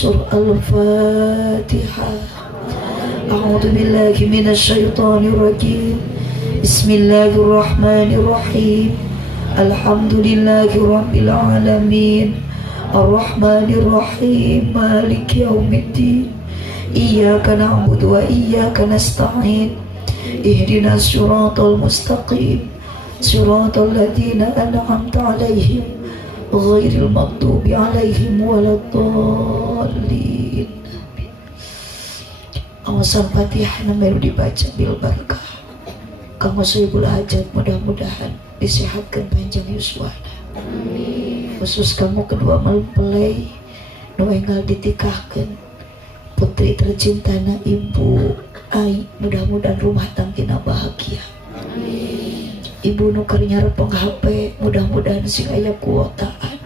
Surah Al-Fatihah. A'udzu billahi minasyaitonir rajim. Bismillahirrahmanirrahim. Alhamdulillahirabbil alamin. Ar-Rahmanir-Rahim. Maliki yaumiddin. Iyyaka na'budu wa iyyaka nasta'in. Ihdinas siratal mustaqim. Siratal ladzina an'amta 'alaihim ghairil maghdubi 'alaihim waladdallin. Awasan Fatihah baru dibaca bil barakah. Kamu sohibul hajat, mudah-mudahan disehatkan panjang yuswana. Khusus kamu kedua mempelai nu enggal ditikahkeun putri tercintana Ibu Ai, mudah-mudahan rumah tangkina bahagia. Ibu nu keur nyarepeng HP, mudah-mudahan sing aya kuotaan.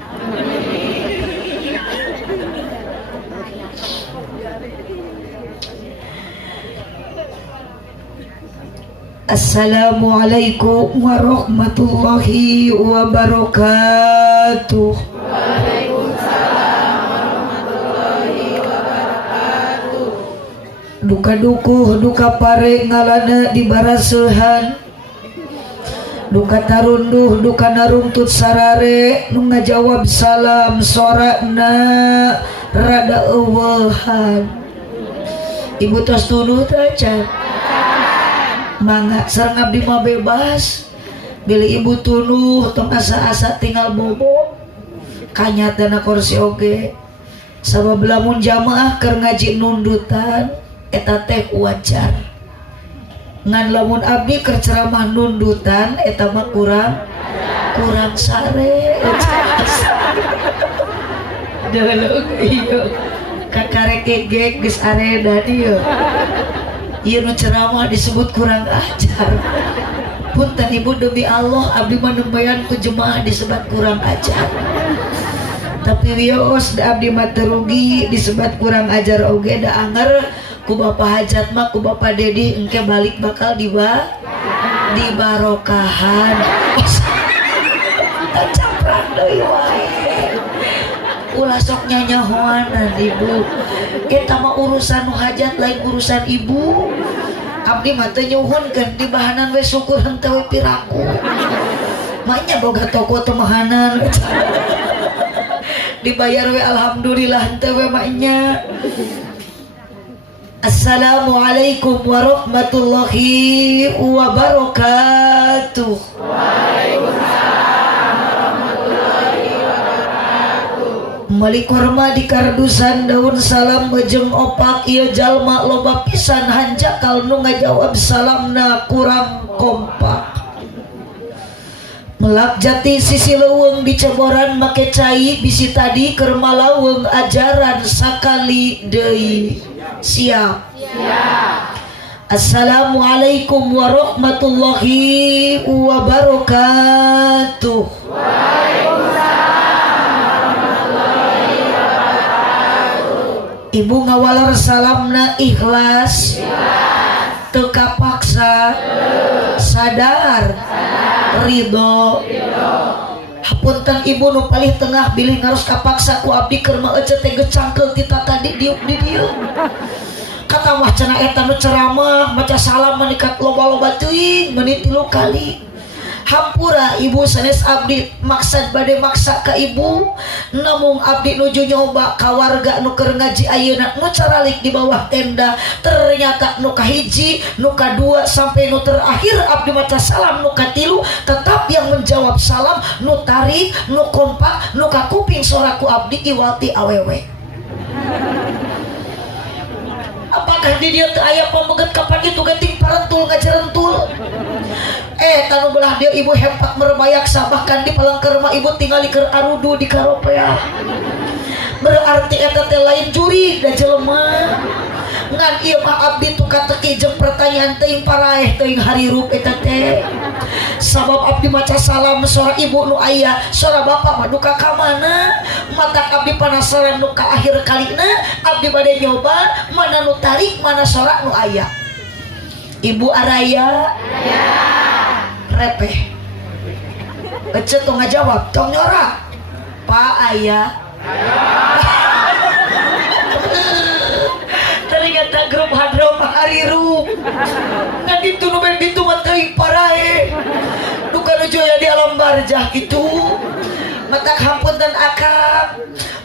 Assalamualaikum warahmatullahi wabarakatuh. Waalaikumsalam warahmatullahi wabarakatuh. Duka dukuh duka pare ngalana dibarasehan. Duka tarunduh duka naruntut sarare nu ngajawab salam sorana rada eueuhan. Ibu tos tunut acan. Mangga sareng abdi mah bebas. Bila ibu tunuh tong asa-asa tinggal bobo. Kanyatana kursi oge. Sabab lamun jamaah keur ngaji nundutan eta teh wajar. Ngan lamun abdi keur ceramah nundutan eta mah kurang sare. Deuleuh ieu. Kakarek geg geus areda dieu. Ieu nu ceramah disebut kurang ajar. Punten ibu demi Allah abdi mah nembayan ku jemaah disebut kurang ajar. Tapi wios da abdi mah teu rugi disebut kurang ajar oge da anger ku bapa hajat mah ku bapa dedi engke balik bakal dibarokahan. Caprak deui wae. Ulah sok nyanyahoanan ibu. Eta mah urusan nu hajat lain urusan ibu. Abdi mah teu nyuhunkeun di bahanan we syukur henteu we piraku. Maknya boga toko teu mahanan. Dibayar we alhamdulillah henteu we maknya. Assalamualaikum warahmatullahi wabarakatuh. Waalaikumsalam warahmatullahi wabarakatuh. Malik horma di kardusan daun salam bejeng opak ieu jalma loba pisan hanjakal nu ngajawab salamna kurang kompak. Melak jati sisi leuweung diceboran make cai bisi tadi keur malaweung ajaran sakali deui. Siap. Assalamualaikum warahmatullahi wabarakatuh. Ibu ngawalar salamna ikhlas, teu kapaksa, sadar, ridho. Hapunten ibu nu palih tengah bilih ngarus kapaksa ku abdi keur maeuceut teh gecangkeul tita tadi diuk di dieu. Kata mah cenah eta nu ceramah maca salam menikat loba-loba teuing menit 3 kali. Hampura ibu sanes abdi maksad bade maksa ka ibu, namung abdi nuju nyoba ka warga nu keur ngaji ayeuna nu caralik di bawah tenda, ternyata nu kahiji, nu kadua sampai nu terakhir abdi maca salam nu katilu tetap yang menjawab salam nu tarik, nu kompak, nu ka kuping suaraku abdi iwati awewe. Apakah di dia teu aya pameget kapan itu geting parentul ngajarentul? Tanu belah dia ibu hebat merbayak sabahkan di palangker mah ibu tinggali keur arudu di karopea. Berarti eta teh lain juri da jelema. Ngan ieu mah abdi tuka teki jeung pertanyaan teuing paraeh teuing harirup eta teh. Sabab abdi maca salam suara ibu nu aya, suara bapak mah duka ka mana? Matak abdi penasaran nu ka akhir kalina, abdi bade nyoba mana nu tarik, mana suara nu aya. Ibu Araya. Repeh. Ece tong ngajawab, tong nyorak. Pak Ayah.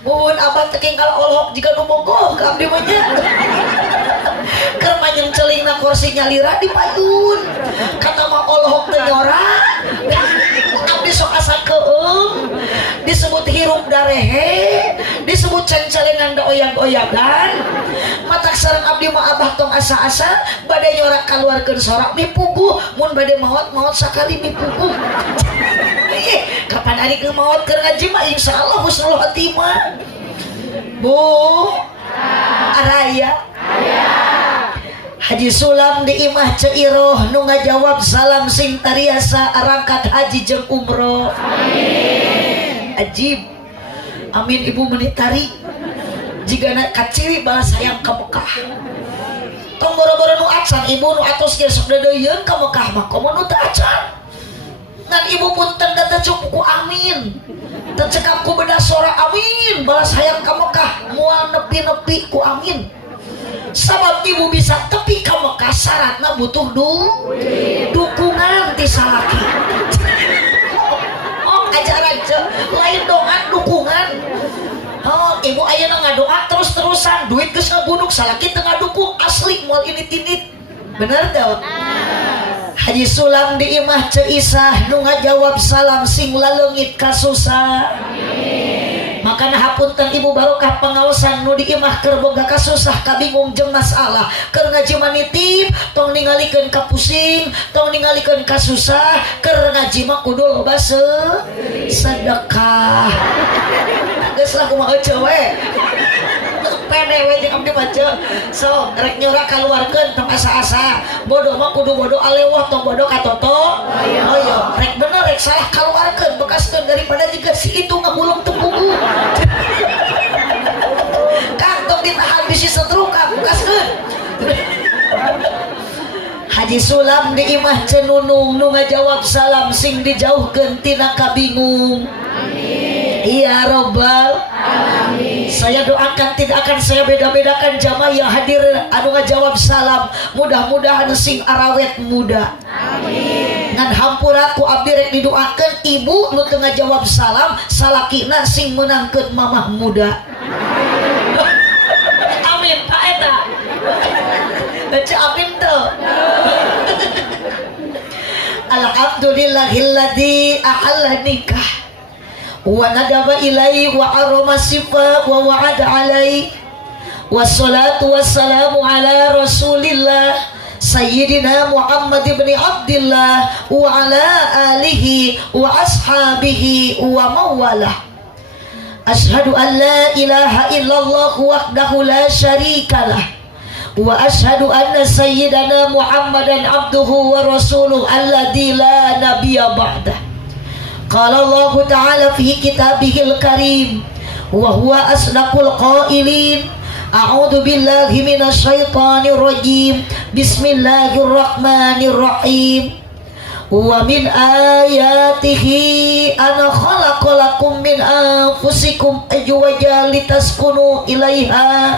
Mun abah teu kengkal olok jika nu bogoh ka abdi mah nya. Keur manyeng celingna kursi nyalira dipayun. Kata mah olok teu nyorak. Abdi sok asa keung. Disebut hirup darehe, disebut cengcelengan da oyag-oyagan. Matak sareng abdi mah abah tong asa-asa bade nyorak kaluarkeun sorak mipuguh, mun bade maot sakali mipuguh. Kapan ari ke maot keur ngaji mah insyaallah husnul khotimah. Bu Araya Haji Sulam di imah Ceiroh nu ngajawab salam sing tariasa rangkat haji jeung umroh. Amin. Ajib. Amin ibu menitari. Jigana kaciri balas hayang ka Mekah. Tong boro-boro nu acan ibu nu atos ge sok dedeyeun ka Mekah mah komo nu teu acan. Ngan ibu pun teu cukup ku amin. Teu cekap ku bedah sora amin balas hayang ka Mekah moal nepi-nepi ku amin. Sabab ibu bisa tepi ka Mekah syaratna butuh dukungan ti salaki. Oh ajaran lain doa dukungan. Oh ibu ayeuna ngadoa terus-terusan duit geus ngabunuk salaki teu ngadukung asli moal init-init. Bener teu? Haji Sulam di imah Ceisah nu ngajawab salam sing laleungit kasusah. Makana hapunten ibu barokah pengaosan nu di imah keur boga kasusah kabingung jeung masalah keur ngaji manitip tong ningalikeun ka pusing tong ningalikeun ka susah keur ngaji mah kudu loba sedekah. Geus lah kumaha we. Pede we jeung abdi mah so rek nyorak kaluarkeun tong asa-asa bodoh mah kudu bodoh alewah tong bodoh katoto. Oh iya rek bener rek salah kaluarkeun bekaskeun daripada jika si itu ngabulung teu puguh. Kantong ditahan bisi setruka bekaskeun. Haji Sulam di imah Cenunung nu ngajawab salam sing dijauhkeun tina kabingung. Iya Robbal Alamin. Saya doakan tidak akan saya beda-bedakan jamaah yang hadir anu ngajawab salam. Mudah-mudahan sing arawet muda. Amin. Ngan hampura ku abdi rek didoakeun ibu nu teu ngajawab salam salakina sing meunangkeun mamah muda. Amin Pak eta. Baca amin teu. Alhamdulillahilladzi ahalla nikah wa nadaba ilai wa arama sifa wa wa'ada alai wassalatu wassalamu ala rasulillah sayyidina Muhammad ibn Abdillah wa ala alihi wa ashabihi wa mawalah. Ashhadu an la ilaha illallah wahdahu la syarikalah wa ashhadu anna sayyidana Muhammadan abduhu wa rasuluh alladzi la nabiyya ba'dah. Qala Allah Ta'ala fi kitabihil karim wa huwa asdaqul qailin. A'udzu billahi minasy syaithanir rajim. Bismillahirrahmanirrahim. Wa min ayatihi an khalaqalakum min anfusikum azwajan litaskunu ilaiha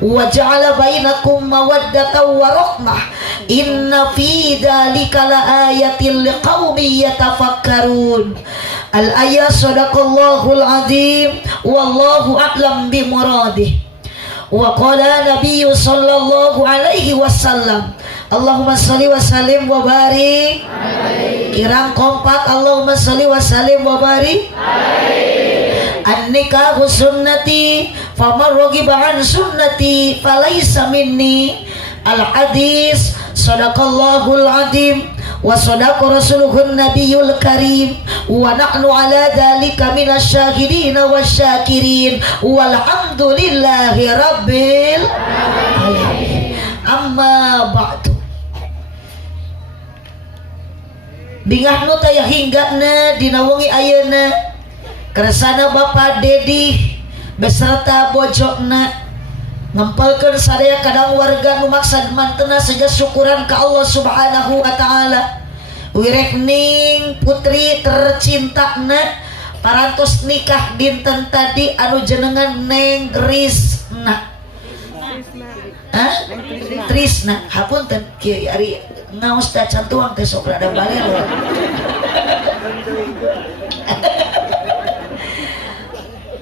wa ja'ala bainakum mawaddatan wa rahmah. Inna fi dzalika laayatil liqaumin yatafakkarun. Al-ayat sadaqallahul azim wallahu a'lam bimuradih. Wa qala nabiyyu sallallahu alaihi wasallam Allahumma shalli wa sallim wa barik. Kirang kompak Allahumma shalli wa sallim wa barik. An-nikahu sunnati faman raghiba an sunnati falaysa minni. Al-hadis sadaqallahul azim wa sadaqa rasuluhun nabiyul karim wa nahnu ala dhalika minasyahidin wasyakirin walhamdulillahi rabbil alamin. Amma ba'du. Bingah nu taya hinggana dina wengi ayeuna kersana Bapak Dedi beserta bojokna ngempelkeun sadaya kadang warga nu maksad mantena saja syukuran ka Allah Subhanahu wa taala. Wirek ning putri tercintana parantos nikah dinten tadi anu jenengan Neng Trisna. Trisna, hapunten kieu ari ngaos teh cantuang teh sok rada balen.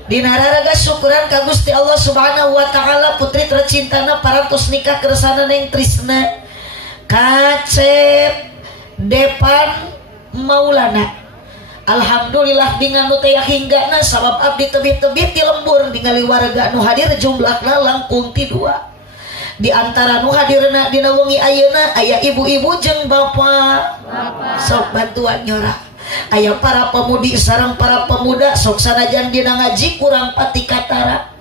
Dina raraga syukuran ka Gusti Allah Subhanahu wa taala putri tercintana parantos nikah kersana neng Trisna Kacep Depan Maulana. Alhamdulillah dengan nu teh hinggana sabab abdi tebih-tebih ti lembur ningali warga nu hadir jumlahna langkung ti 2. Di antara nu hadirna dina wengi ayeuna aya ibu-ibu jeung bapak. Sok bantuan nyorah. Aya para pemudi sareng para pemuda sok sanajan dina ngaji kurang pati katara.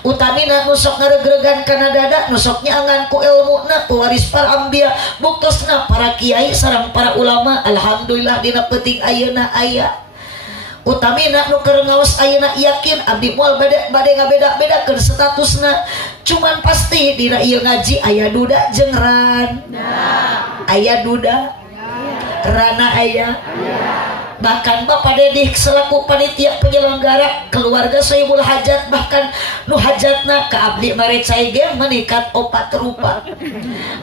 Utamina nu sok ngaregregan kana dada nu sok nyaangan ku ilmuna ku waris para ambia buktosna para kiai sareng para ulama. Alhamdulillah dina peuting ayeuna aya. Utamina nu keur ngaos ayeuna yakin abdi moal bade ngabeda-bedakeun statusna. Cuman pasti dina ieu ngaji aya duda jeung ran. Aya duda. Rana aya. Bahkan Bapak Dedik selaku panitia penyelenggara keluarga Sohibul Hajat bahkan nu hajatna ka abdi mere cai ge meningkat 4 rupa.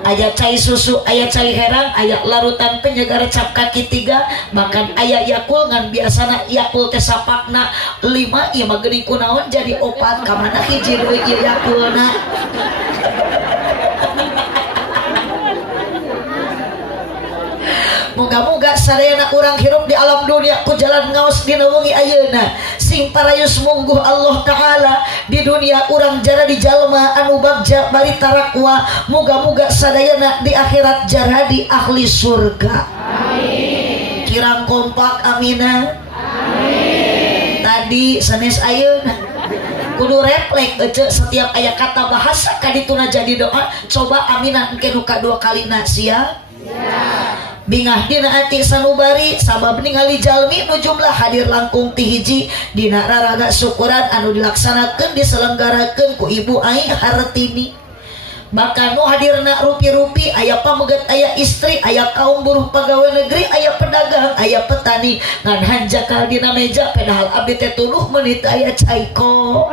Aya cai susu, aya cai herang, aya larutan penyegar cap kaki 3, bahkan aya Yakul ngan biasana Yakul teh sapakna 5 ieu mah geuning kunaon jadi 4 ka mana hiji deui ieu Yakulna. Moga-moga sadayana urang hirup di alam dunia ku jalan ngaos dina wengi ayeuna sing parayus mungguh Allah taala di dunia urang jara di jalma anu bagja bari tarakwa. Moga-moga sadayana di akhirat jara di ahli surga. Amin. Kirang kompak amina. Amin. Tadi sanes ayeuna kudu refleks ece setiap aya kata bahasa kadituna jadi doa. Coba amina engke nu kadua kalina siap. Bingah dina ati sanubari sabab ningali jalmi nu jumlah hadir langkung ti hiji dina raraga syukuran anu dilaksanakeun diselenggarakeun ku Ibu Aing Hartini. Bahkan nu hadirna rupi-rupi aya pamegat, aya istri, aya kaum buruh pegawai negeri, aya pedagang, aya petani ngan hanjakal dina meja padahal abdi teh tuluh menit aya caiko.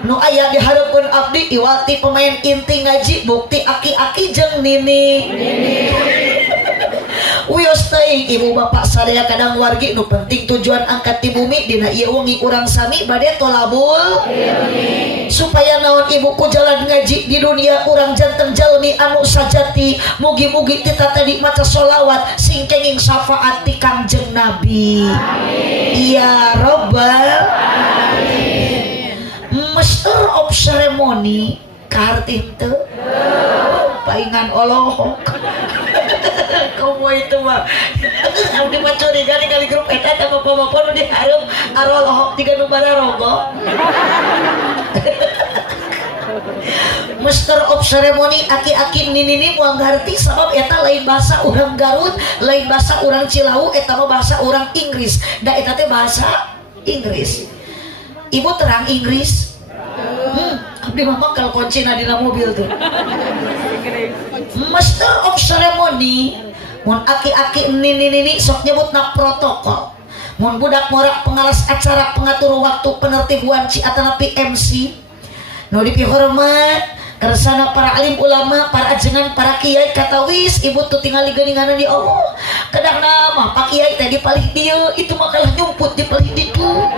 Nu aya dihareupeun abdi iwati pemain inti ngaji bukti aki-aki jeung nini. Wios teuing ibu bapak sadaya kadang wargi nu penting tujuan angkat di bumi dina ieu wengi urang sami bade tolabul supaya naon ibu ku jalan ngaji di dunia urang janten jalmi anu sajati mugi-mugi kita tadi maca sholawat sing kenging syafaat ti Kangjeng Nabi. Ya Rabbal Alamin. Master of ceremony kartin teu paingan olohok. Kamu itu mah abdi mah curiga ningali grup eta teh bapak-bapak nu dihareup arolohok tiga nu bararogo. Master of ceremony aki-aki nini moal ngarti sabab eta lain bahasa urang Garut, lain bahasa urang Cilawu, eta mah bahasa urang Inggris. Da eta teh bahasa Inggris. Ibu terang Inggris. Abdi mah bakal kuncina dina mobil tuh. Master of ceremony mun aki-aki nini sok nyebutna protokol. Mun budak morak pengalas acara pengatur waktu penertibuan ciatana PMC nu dipihormat kersana para alim ulama, para ajengan, para kiai katawis ibu tuh tinggal geuninganan di Allah. Kadang nama pak kiai teh dipalih dieu itu makalah nyumput dipalih ditu.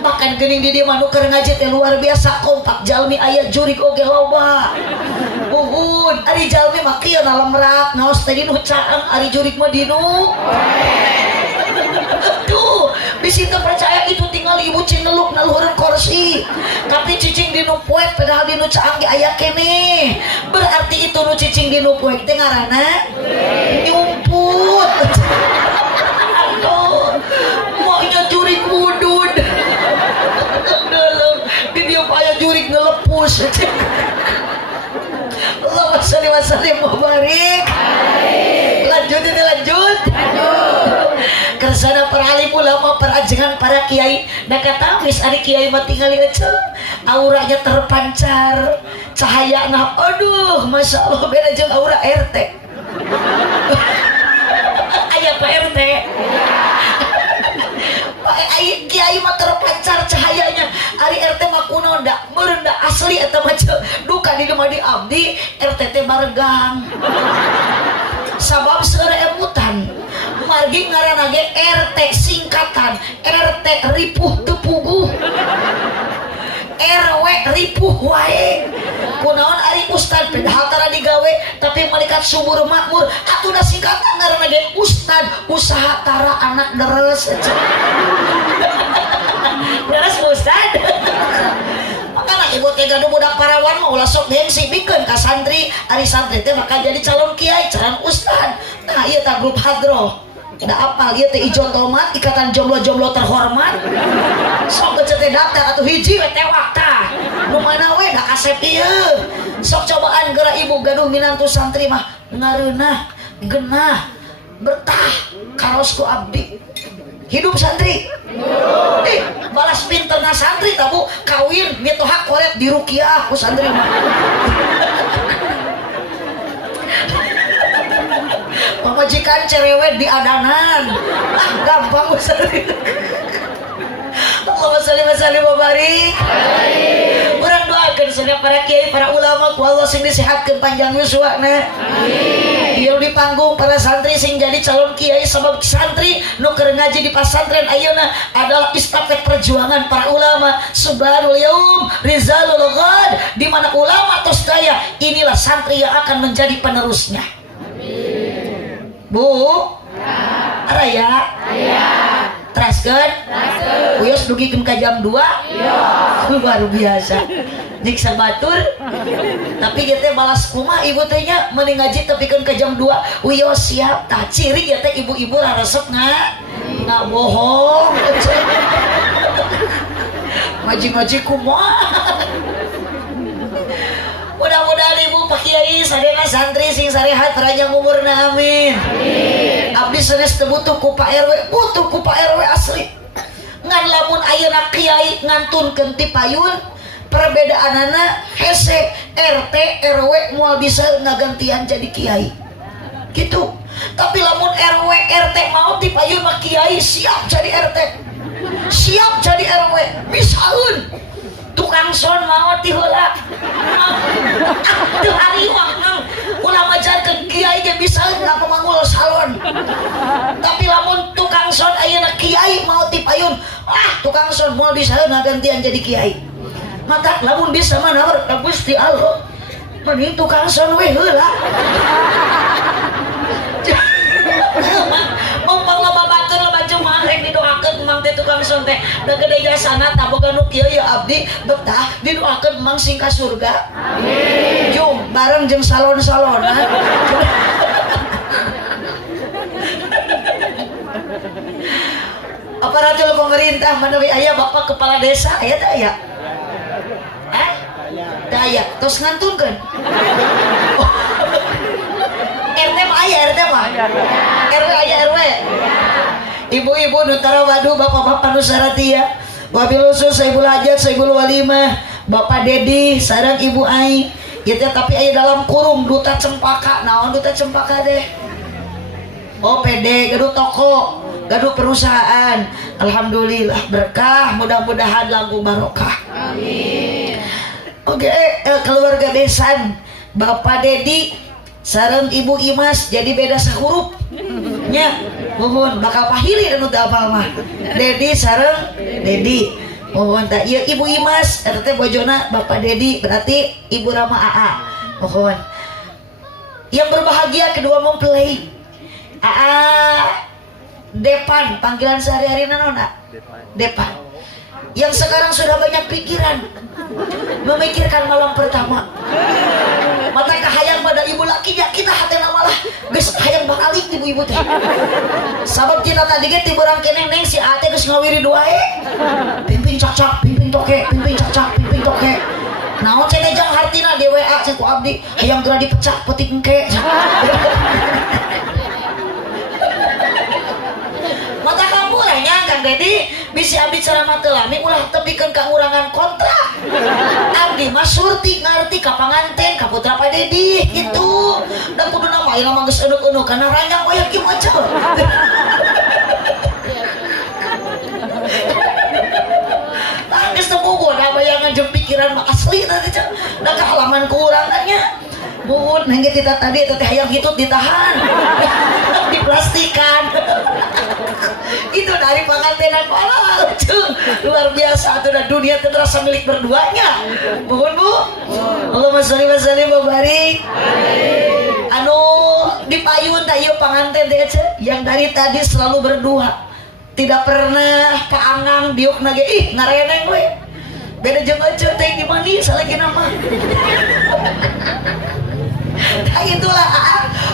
Makan geuning di dieu mah nu keur ngaji teh luar biasa kompak jalmi aya jurig oge loba. Uhun ari jalmi mah kieu na lemrak ngaos teh dinu caang ari jurig mah dinu. Tuh bisi teu percaya itu tinggal ibu cineluk naluhureun kursi. Tapi cicing dinu poek padahal dinu caang ge aya kene. Berarti itu nu cicing dinu poek teh ngaranna nyumput. Aduh, maunya jurig mudud. Dalam di dia aya jurig ngelepus. Allahumma sholli wa sallim wa barik. Lanjut ini lanjut. Kersana para alim ulama, para ajengan, para kiai da katamis ari kiai mah tingali ece auranya terpancar cahayana aduh masya Allah beda jeung aura RT. Aya Pak RT. Ai kiai mah terpancar cahayanya ari RT mah kuno da meureun da asli eta mah duka di rumah di abdi RT teh baregang sabab seure emutan margi ngaranna ge RT singkatan RT ripuh teu puguh RW ripuh wae kunaon ari ustad padahal tara digawe tapi malaikat subur makmur atuh da singkatan ngaranna ge ustad usaha tara anak deres deres ustad makanya ibu teh gaduh budak parawan mah ulah sok gengsi bikeun ka santri ari santri teh bakal jadi calon kiai calon ustad nah ieu tah grup hadroh da apal ieu teh ijo tomat ikatan jomblo-jomblo terhormat sok teh daftar atuh hiji we tewak tah nu mana we da kasep ieu sok cobaan geura ibu gaduh minantu santri mah ngareunah genah bertah karos ku abdi hidup santri balas pinterna santri tabu kawin mitohak korek di rukiah ku santri mah pamajikan cerewet di adanan gampang santri Allahumma sholli wa sallim wa barik urang doakeun sadaya para kiai para ulama ku Allah sing disehatkeun panjang yuswana amin di panggung para santri sing jadi calon kiai sebab santri nu keur ngaji di pasantren ayeuna adalah estafet perjuangan para ulama subhanul yaum rizalul ghad di mana ulama tos daya inilah santri yang akan menjadi penerusnya amin Bu Araya teraskeun uyos dugikeun ka jam 2 luar biasa dik sabatur tapi kita balas kumaha ibu teh nya mending ngaji tepikeun ka jam 2 uyos siap tah ciri ya teh ibu-ibu raresep bohong ngaji-ngaji kumaha mudah-mudahan ibu pak kiai sadaya santri sing sarehat panjang umurna amin abdi sanes teu butuh ku Pak RW butuh ku Pak RW asli ngan lamun ayeuna kiai ngantunkeun ti payun perbedaanana hese RT RW moal bisa ngagantian jadi kiai gitu tapi lamun RW RT mau ti payun mah kiai siap jadi RT siap jadi RW misalun tukang son mau ti heula teu hariwang ulah majarkeun kiai ge bisa ngapa mangul salon tapi lamun tukang son ayeuna kiai mau ti payun tukang son mau bisa ngagantian jadi kiai mata lamun bisa mah nawar ka Gusti Allah mending tukang son we heula mumpang loba batur loba jumaah rek didoakeun mang teh tukang son teh da gede jasana tah boga nu kieu ya abdi betah didoakeun mang sing ka surga amin jom bareng jeung salon-salonan aparatur pemerintah manawi aya bapak kepala desa aya teh aya daya tos ngantunkeun RT mah aya RT mah RW aya RW ibu-ibu nu tara waduh bapak-bapak nu saratia wabil khusus saibul hajat saibul walimah Bapak Dedi sareng Ibu Ai ieu teh tapi aya dalam kurung duta cempaka naon duta cempaka deh PD gaduh toko gaduh perusahaan alhamdulillah berkah mudah-mudahan lagu barokah amin oke keluarga besan Bapak Dedi sareng Ibu Imas jadi beda sahuruf nya mohon bakal pahili anu teu apal mah Dedi sareng Dedi mohon tak ieu Ibu Imas eta teh bojona Bapak Dedi berarti Ibu Rama AA mohon yang berbahagia kedua mempelai AA Depan panggilan sehari-hari nona Depan yang sekarang sudah banyak pikiran memikirkan malam pertama mata kahayang pada ibu lakinya kita hatena malah geus hayang balik ibu-ibu teh sabab kita tadi ge tiburang keneng neng si ate geus ngawiri duae pimpin cacak pimpin toke pimpin cacak pimpin toke naon cenah jang hartina di WA cek ku abdi hayang geura dipecak petik engke mata kamu nya Kang Dedi bisi abdi ceramah teu lami ulah tepikeun kangurangan kontrak abdi mah surti ngarti ka panganten ka putra Pak Dedi gitu da kuduna mah ayeuna mah geus eunuk-eunuk kana ranjang koyak kieu macam tah geus teu bobogoh da bayangan jeung pikiran mah asli tadi da ka halaman ku urang nya Buhut nengge kita tadi teh hayang hitut ditahan. Diplastikan. Itu dari pengantinan pola luar biasa tuh, dan dunia itu terasa milik berduanya. Buhun Bu. Allahumma sholli wa sallim wa barik. Anu dipayun teh ieu panganten teh yang dari tadi selalu berdua. Tidak pernah paangang diuk nage ih ngareneng we. Beda jeung ece teh di mandi salagi nama. Nah itulah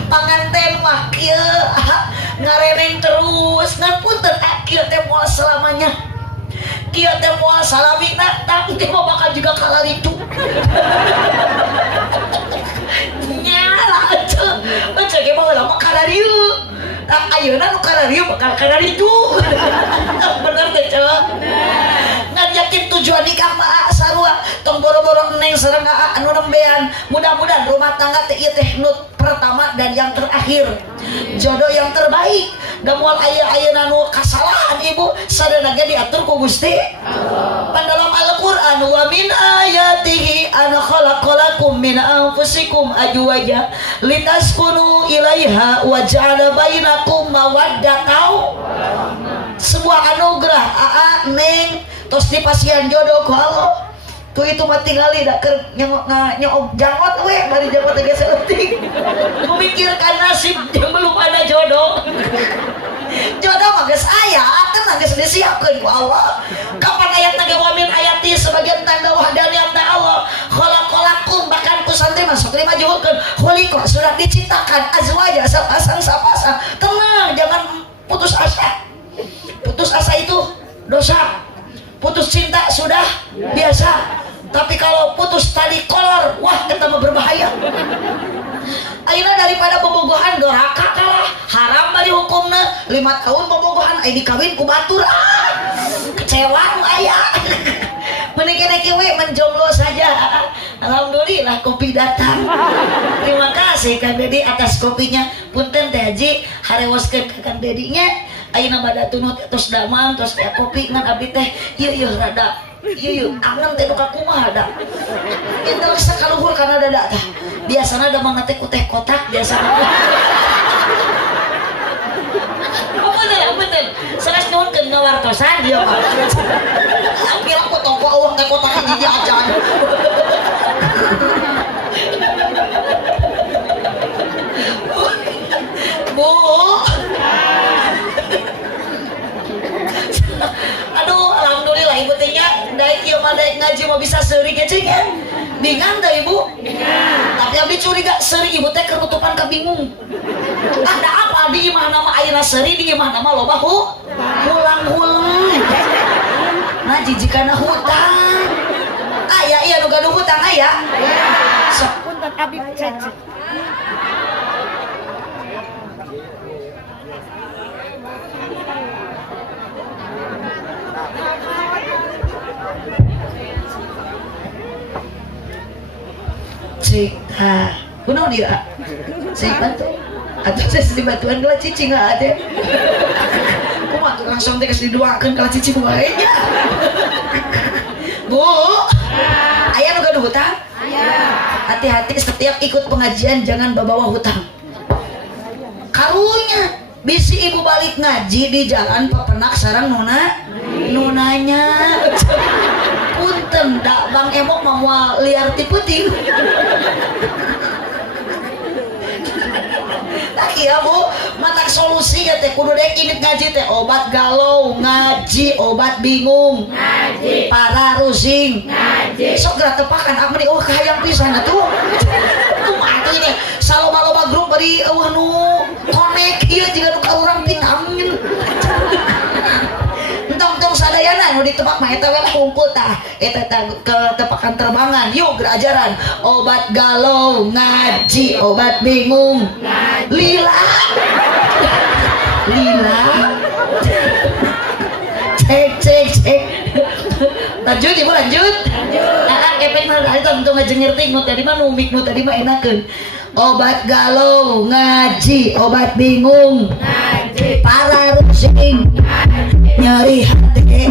panganten mah kieu ngareneng terus ngan punten kieu teh moal selamanya. Kieu teh moal salamina tapi teh bakal juga kalaritu. Nyala ece ge mah lama kalariu. Ayeuna nu kalariu bakal kalaritu. Bener teh Cok. Ngan yakin tujuan nikah mah sarua tong boro-boro neng sareng anu nembean. Mudah-mudahan rumah tangga teh ieu teh nut pertama dan yang terakhir. Jodoh yang terbaik. Da moal aya-ayeuna nu kasalahan ibu sadana ge diatur ku Gusti Allah. Dalam Al-Qur'an wa min ayatihi an khalaqalakum min anfusikum azwaja litaskunu ilaiha wa ja'ala bainakum mawaddatan. Sebuah anugerah neng tos dipasihan jodoh ku Allah. Tuh itu mah tinggali da keur nyok jangot we bari jangot teh geus leutik. Memikirkan nasib yang belum ada jodoh. Jodoh mah geus aya, tenang geus disiapkeun ku Allah. Kapan ayat ge wa min ayati sebagian tanda wahdaniyat Allah. Khalaqalakum bahkan ku santri masuk lima juhulkeun. Khuliqa sudah diciptakan azwaja sapasang. Tenang, jangan putus asa. Putus asa itu dosa. Putus cinta sudah biasa. Tapi kalau putus tali kolor, wah kita mah berbahaya. Ayeuna daripada bobogohan doraka kalah, haram bari hukumna 5 tahun bobogohan aya dikawin ku batur. Kecewa nu aya. Mending kene kieu menjomblo saja. Alhamdulillah kopi datang. Terima kasih Kang Dedi atas kopinya. Punten teh Haji harewoskeun ka Kang Dedinya. Ayeuna bada tunut tos damang tos teh kopi ngan abdi teh ieu rada ieu angan teh nu kakumaha da. Intel sakaluhur kana dada tah. Biasana da mangna teh ku teh kotak biasana. Betul. Sanes nuhunkeun ngawartosan dieu mah. Hampir aku toko eueuh teh kotak hiji acan. Bu. Aduh, alhamdulillah ibu teh nya daek ieu mah daek ngaji mah bisa seuri ge cing ya. Bingang da ibu? Tapi abdi curiga seuri ibu teh kenutupan kabingung. Ada apa di imah nama ayeuna seuri di imah nama loba hulang-hulang. Nah jijikana hutang. Aya ieu nu gaduh hutang aya? Sok punten abdi cecek. Cik, kunaon dia? Cik bantu. Atau saya sedih batuan kalau cicing nggak ada. Kumaha tuh langsung teh geus diduakeun kalau cicing wae nya. Bu, aya nu gaduh hutang? Aya. Hati-hati setiap ikut pengajian jangan bawa hutang. Karunya bisi ibu balik ngaji di jalan pepenak sareng nunanya. Punten dak Bang Emok mau liar ti peuting. Tak iya Bu, matak solusi ya teh kudu dek init ngaji teh obat galau ngaji, obat bingung ngaji, para rusing ngaji. Sok gerak tepakan apa nih oh kahayang pisan atuh. Kumaha teh teh saloba-loba grup bari eueuh nu connect ieu jiga nu ka urang vitamin. Tong sadayana nu ditepak mah eta we hungkul tah eta ketepakan terbangan yuk gerajaran obat galau ngaji obat bingung lila cek lanjut ibu lanjut efek mah tadi tentu ngajengirting nu tadi mah numik nu tadi mah enakeun obat galau ngaji obat bingung ngaji para rusing nyeri hati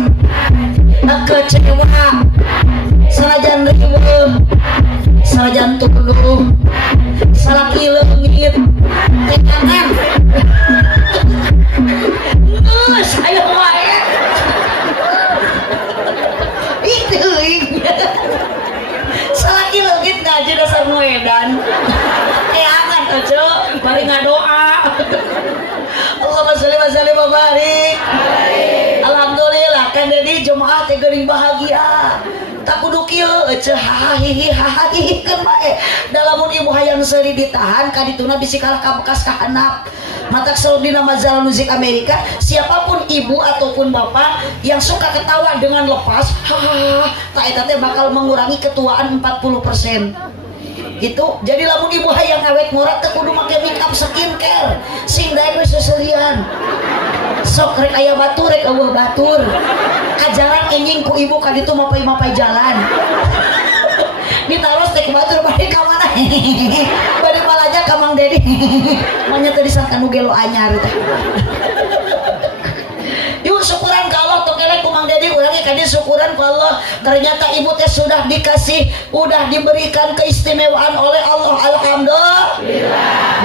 kecewa sajan riweuh sajan tuluh edan eangan aja bari ngadoa Allahumma sholli wa sallim wa barik. Alhamdulillah kan jadi jemaah teh geuning bahagia tak kudu kieu eceh hahihi kan bae dalamun ibu hayang seuri ditahan kadituna bisi kalah ka bekas ka handap matak selalu dina majalah musik Amerika siapapun ibu ataupun bapak yang suka ketawa dengan lepas tak eta teh bakal mengurangi ketuaan 40% gitu. Jadi lamun ibu hayang awet murat teh kudu make make up skincare sing daek we seserian sok rek aya batur rek eueuh batur ajaran enjing ku ibu ka ditu mapai-mapai jalan ditaros teh ku batur bade ka mana bade malaja ka Mang Dedi manya teh disangka nu gelo anyar teh yuk syukuran ka Allah tong elek ku Mang Dedi urang ge kadi syukuran ku Allah ternyata ibu teh sudah dikasih udah diberikan keistimewaan oleh Allah alhamdulillah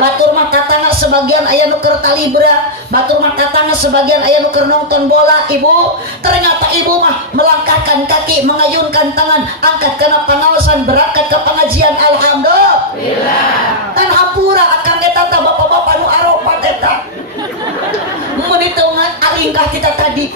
batur mah katana sebagian aya nu keur talibra batur mah katana sebagian aya nu keur nonton bola ibu ternyata ibu mah melangkahkan kaki mengayunkan tangan angkat kana pangaosan berangkat ke pengajian alhamdulillah kan hampura akan eta teh bapak-bapak nu aropat eta mun ditungan alingkah kita tadi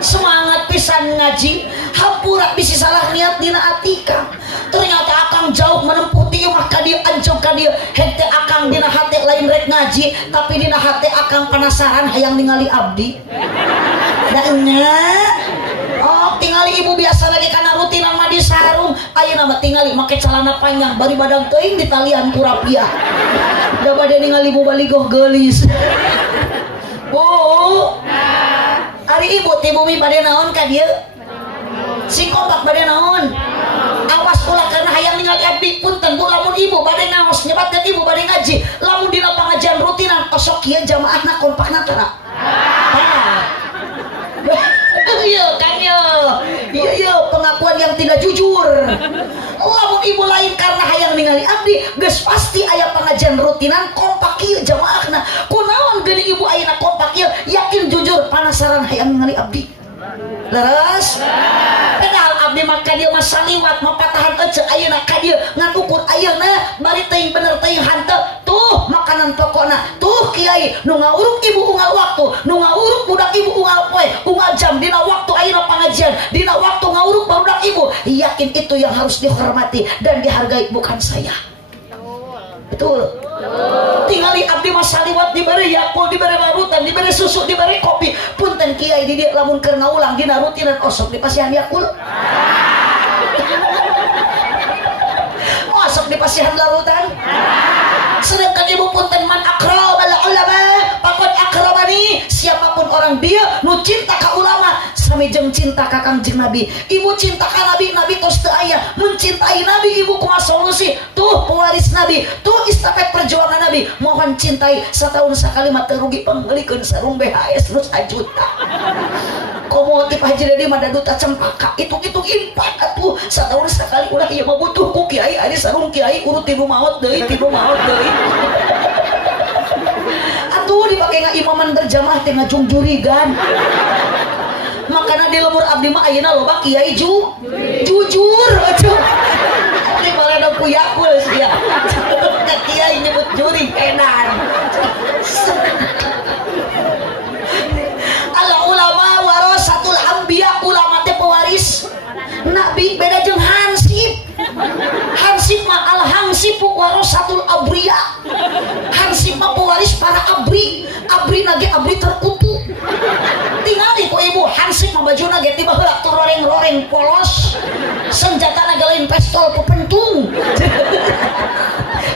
semangat pisan ngaji hampura bisi salah niat dina atika ternyata akang jauh menempuh ti mah ka dieu anjog ka dieu henteu akang dina hate lain rek ngaji tapi dina hate akang penasaran hayang ningali abdi da nya oh tingali ibu biasa lagi kana rutinan mandi sarung ayeuna mah tingali make celana panjang bari badag teuing ditalian ku rapiah da bade ningali ibu baligoh geulis Bu ari ibu ti bumi bade naon ka dieu si kompak bade naon awas pula karena hayang ningali abdi punten bu lamun ibu bade ngaos nyebatkeun ibu bade ngaji lamun dina pangajian rutinan osok kieu jamaahna kompakna tara iya kan iya pengakuan yang tidak jujur lamun ibu lain karena hayang ningali abdi geus pasti aya pengajian rutinan kompak kieu jamaahna kunaon geuning ibu ayeuna kompak kieu yakin jujur penasaran hayang ningali abdi leres padahal abdi mah ka dieu mah saliwat mah patahan ece ayeuna ka dieu ngan ukur ayeuna bari teuing bener teuing hanteu tuh makanan pokokna tuh kiai nu ngauruk ibu unggal waktu nu ngauruk budak ibu unggal poe unggal jam dina waktu ayeuna pangajian dina waktu ngauruk barudak ibu yakin itu yang harus dihormati dan dihargai bukan saya betul tingali abdi mah saliwat diberi yakul diberi larutan diberi susu diberi kopi punten kiai di dia lamun keur ngaulang dina rutinan osok dipasihan yakul osok dipasihan larutan sedangkan ibu punten man akrabal ulama pakot akrabani siapapun orang dia nu cinta ka ulama sami jeung cinta ka Kangjeng Nabi ibu cinta ka Nabi Nabi tos teu aya mencintai Nabi ibu kumaha solusi tuh pewaris Nabi tuh estafet perjuangan Nabi mohon cintai setahun sekali mah teu rugi panggeulekeun sarung BHS terus ajuta komo ti Haji Dedi mah duta cempaka itu impak atuh setahun sekali ulah ieu mah butuh ku kiai ari sarung kiai urut tilu maot deui atuh dipake ngaimaman berjamaah teh ngajung jurigan makana di lemur abdi mah ayeuna loba kiai jujur atuh di balada ku yakul sia kiai nyebut juri edan Allah ulama warasatul anbiya ulama teh pewaris nabi beda jeung hansip hansip mah al hansipu warasatul abriya hansip mah pewaris para abri nage abri terkutu tingali ku ibu hansip mah bajuna ge tiba heula tu roreng polos senjatana ge lain pistol pepentung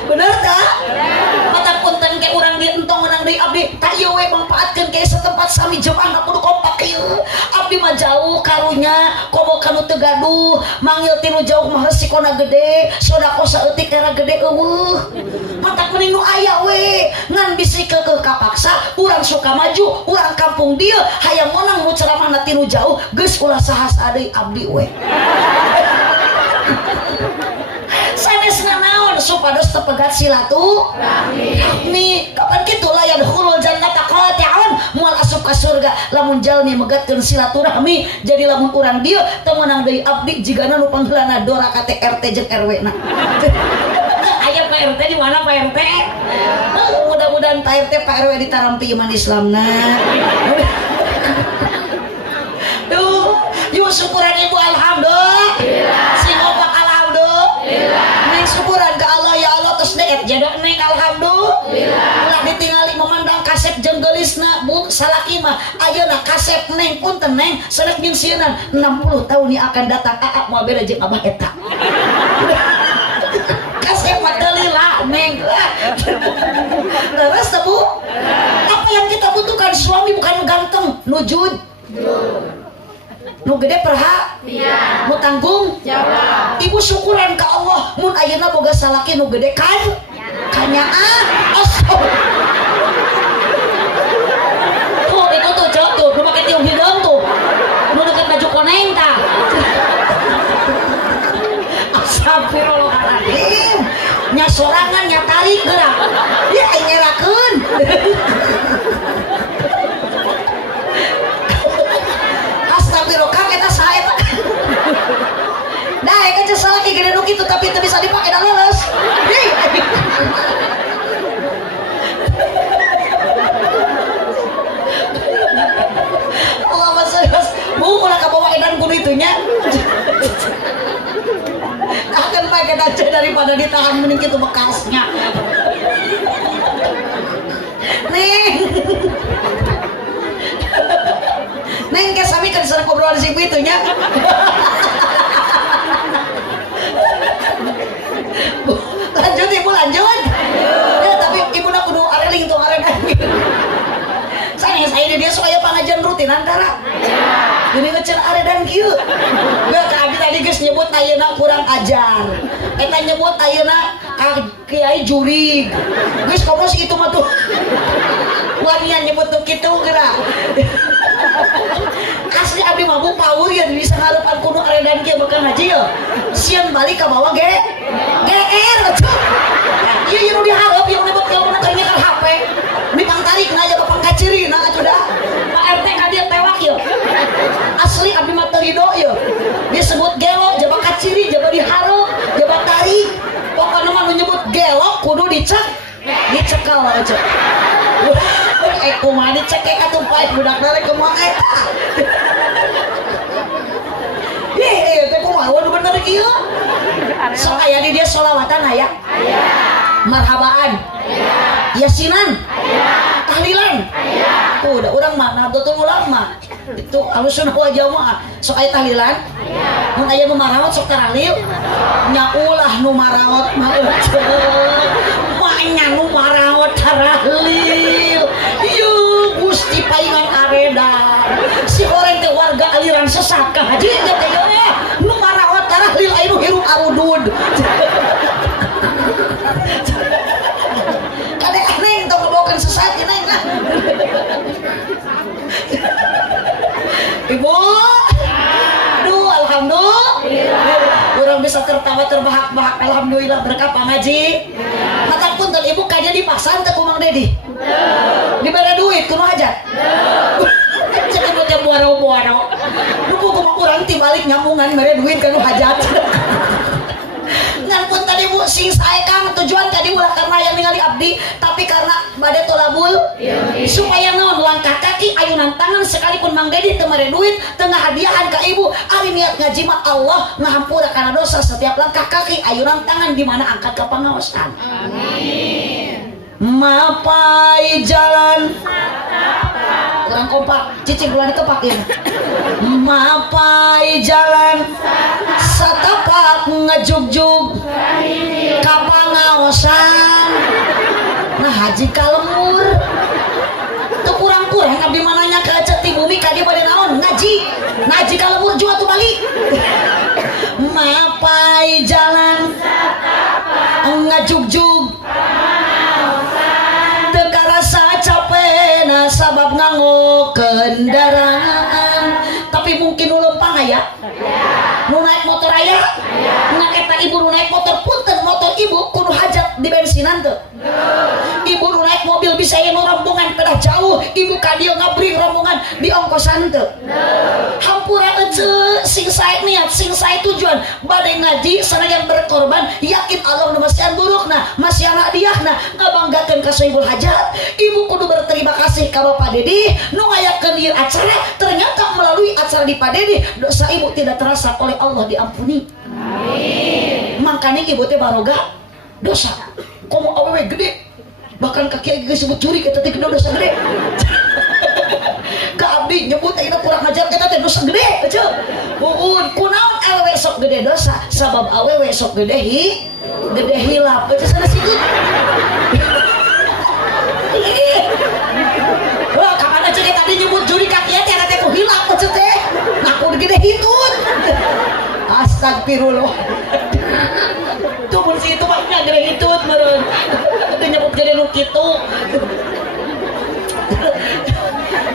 bener tak mata punten ke urang di entong urang di abdi tak ieu we manfaatkeun ke setempat sami jemaah kudu kompak ieu abdi mah jauh karunya komo kanu teu gaduh manggil tinu jauh mah resikona gede sodako saeutik era gede eueuh mata kuning nu aya we ngan bisi keukeuh kapaksa urang suka maju urang kampung dieu hayang monang nu ceramahna tinu jauh geus ulah saha deui abdi we sanesna naon supados tepegat silaturahmi kapan kitu layan khulul jannata qati'un moal asup ka surga lamun jalmi megatkeun silaturahmi jadi lamun urang dieu teu meunang deui abdi jigana nu pangheulana dora ka TRT jeung RW na Aya Pak RT di mana Pak RT? Mudah-mudahan Pak RT Pak RW ditarampi iman Islamna. Duh, yuk syukuran ibu alhamdulillah. Sing opak alhamdulillah. Neng syukuran ke Allah ya Allah terus deket jodoh neng alhamdulillah. Ulah ditinggali memandang kaset jeung geulisna bu salaki mah ayeuna kaset neng punten neng sedek nyunsieun 60 tahun yang akan datang aa moal beda jeung abah eta. Kaset mah teu lila neng. Terus bu, apa yang kita butuhkan suami bukan ganteng, nujud. Nu gede perhatian, nu tanggung jawab. Ibu syukuran ke Allah mun ayeuna boga salaki nu gede kan kanyaan. Tuh itu tuh cok tuh, nu make tiung hidung tuh, nu deket baju koneng tah. Astagfirullahaladzim, nya sorangan nya tarik gerak, ya nyerakeun. Astagfirullah kita sae Pak. Dah kan salah ki gede nu kitu tapi teu bisa dipake da leuleus. Allah masuk. Bu ulah kabawa edan kudu itunya. Akan pakai aja daripada ditahan mending kitu bekasnya. Nih. Neng ke sami kan sareng obrolan si ibu itunya. Lanjut ibu lanjut. Ya, tapi ibu nak kudu areling tuh areling. Saya dia supaya pengajian rutin antara. Ini ngecen aredan kieu. Gak ka abdi tadi geus nyebut ayeuna kurang ajar. Eta nyebut ayeuna kiai jurig. Geus komos kitu mah tuh. Wanian nyebut tuh kitu geura. Asli abdi mabuk pawur ya bisa ngarupan kudu aredan kieu bakal ngaji ya. Sieun balik ka bawah GR. Ieu nu dihareup yang nyebut ilmu tanya kan HP. Mipang tarik na aja bapang kaciri na atuh Pak RT ka dieu tewak ya. Asli abdi mah teu ridho ya. Disebut gelo jaba kaciri jaba dihareup jaba tarik. Pokona mah nu nyebut gelo kudu dicekal aja. Kumaha dicekek atuh pae budak rek kumaha eta. Teh kumaha nu bener kieu. Sok aya di dia sholawatan aya. Aya. Marhabaan. Aya. Yasinan. Aya. Tahlilan. Aya. Udah urang mah Nahdlatul Ulama. Itu Ahlussunnah wal Jamaah. Sok aya tahlilan. Aya. Mun aya nu maraot sok tarahlil. Nya ulah nu maraot mah nya nu maraot tarahlil. Yuh Gusti paingan aredan. Si orang teh warga aliran sesat ka haji teh ya. Nu maraot tarahlil anu hirup arudud. Kade aneh tong ngebokeun sesat neng lah. Ibu. Aduh alhamdulillah. Urang bisa tertawa terbahak-bahak alhamdulillah berkah pangaji. Mata pun tadi ibu kayaknya dipaksa teh ku Mang Dedi. Dibere duit kudu hajat. Jadi bocah buaro-buaro. Nu ku mah urang tibalik nyambungan mere duit kanu hajat. Ngan pun tadi bu sing sae Kang tujuan tadi ulah karena yang ningali abdi tapi karena bade tolabul supaya naon langkah kaki ayunan tangan sekalipun Mang Dedi teu mere duit tengah hadiahan ka ibu ari niat ngaji mah Allah ngahampura kana dosa setiap langkah kaki ayunan tangan di mana angkat ka pangaosan. Amin. Mapai jalan kurang kompak cicing bulan dikepak ya. Mapai jalan satapak ngejugjug ka pangaosan. Nah haji kalemur tuh kurang-kurang abdi mananya ke ceti bumi ka dieu bade naon ngaji kalemur jua tuh balik. Mapai jalan ngejugjug teu karasa capena sabab nganggo kendaraan tapi mungkin nu lempang aya nu naik motor aya ngan eta ibu nu naik motor punten motor ibu kudu hajat di bensinan teu ibu nu naik mobil bisa aya nu rombongan kedah jauh ibu ka dieu ngabring rombongan di ongkosan teu hampura ece sing sae niat sing sae tujuan bade ngaji sanajan berkorban yakin Allah nu masihan burukna masihan hadiahna ngabanggakeun ka Sohibul Hajat ibu kudu berterima kasih ka Bapak Dedi nu ngayakeun ieu acara ternyata melalui acara di Pak Dedi dosa ibu tidak terasa oleh Allah diampuni amin makanya ibu teh baroga dosa komo awewe gede bahkan kaki disebut curi kita teh dosa gede ka abdi nyebut ayeuna kurang ajar kita teh dosa gede ece buun kunaon awewe sok gede dosa sabab awewe sok gede hilap ece sana sikit wah kapan aja tadi nyebut juri kaki teh teh ku hilap ece teh naku gede hitut astagfirullah tuh mun situ mah gede hitut meureun teu nyebut gede nu kitu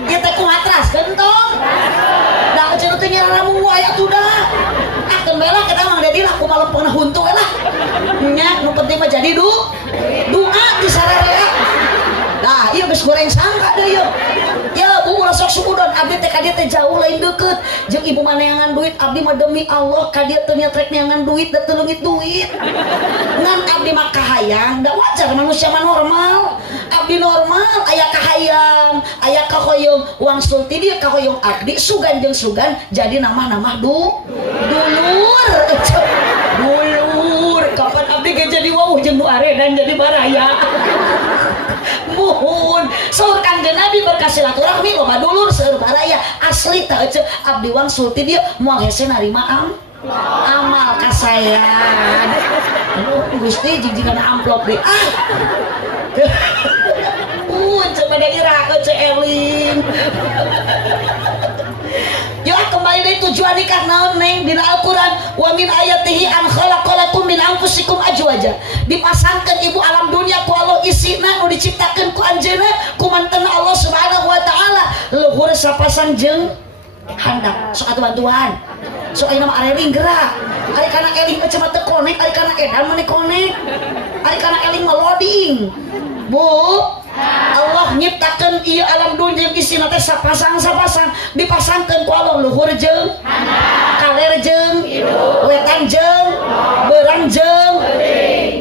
kita ku matras gentong da cenah teh nyaramu aya tuh dah akeun bela kita Mang Dedi lah kumaha lempengna huntu lah nya nu penting mah jadi doa di sararea nah ieu geus goreng sangka deui ieu ya bu ulah sok sukudon abdi teh ka dieu teh jauh lain deukeut jeung ibu maneangan duit abdi mah demi Allah ka dieu teu nya trek neangan duit da teu leungit duit ngan abdi mah kahayang da wajar manusia mah normal abdi normal aya kahayang aya kahoyong uang sulti dia kahoyong abdi sugan jeung sugan jadi namah-namah dulur dulur kapan abdi ge jadi wauh jeung nu aredan jadi baraya muhun saur Kanjeng Nabi berkah silaturahmi loba dulur seueur baraya asli teh ece abdi uang sulti dia moal hese narima amal ka saya aduh Gusti jijigana amplop deh coba deh ira ece eling yuk kembali dari tujuan nikah naon neng dina Al-Quran wa min ayatihi an khalaqalakum min anfusikum azwaja dipasangkeun ibu alam dunia ku Allah isina nu diciptakeun ku anjeunna ku mantenna Allah Subhanahu wa taala luhur sapasang jeung handap sok atuh bantuan sok ayeuna mah areling gerak ari kana eling mah cenah teu konek ari kana edan mah konek ari kana eling mah loading bu Allah nyiptakeun ieu alam dunia isina teh sapasang dipasangkeun ku Allah luhur jeung kaler jeung wetan jeung beurang jeung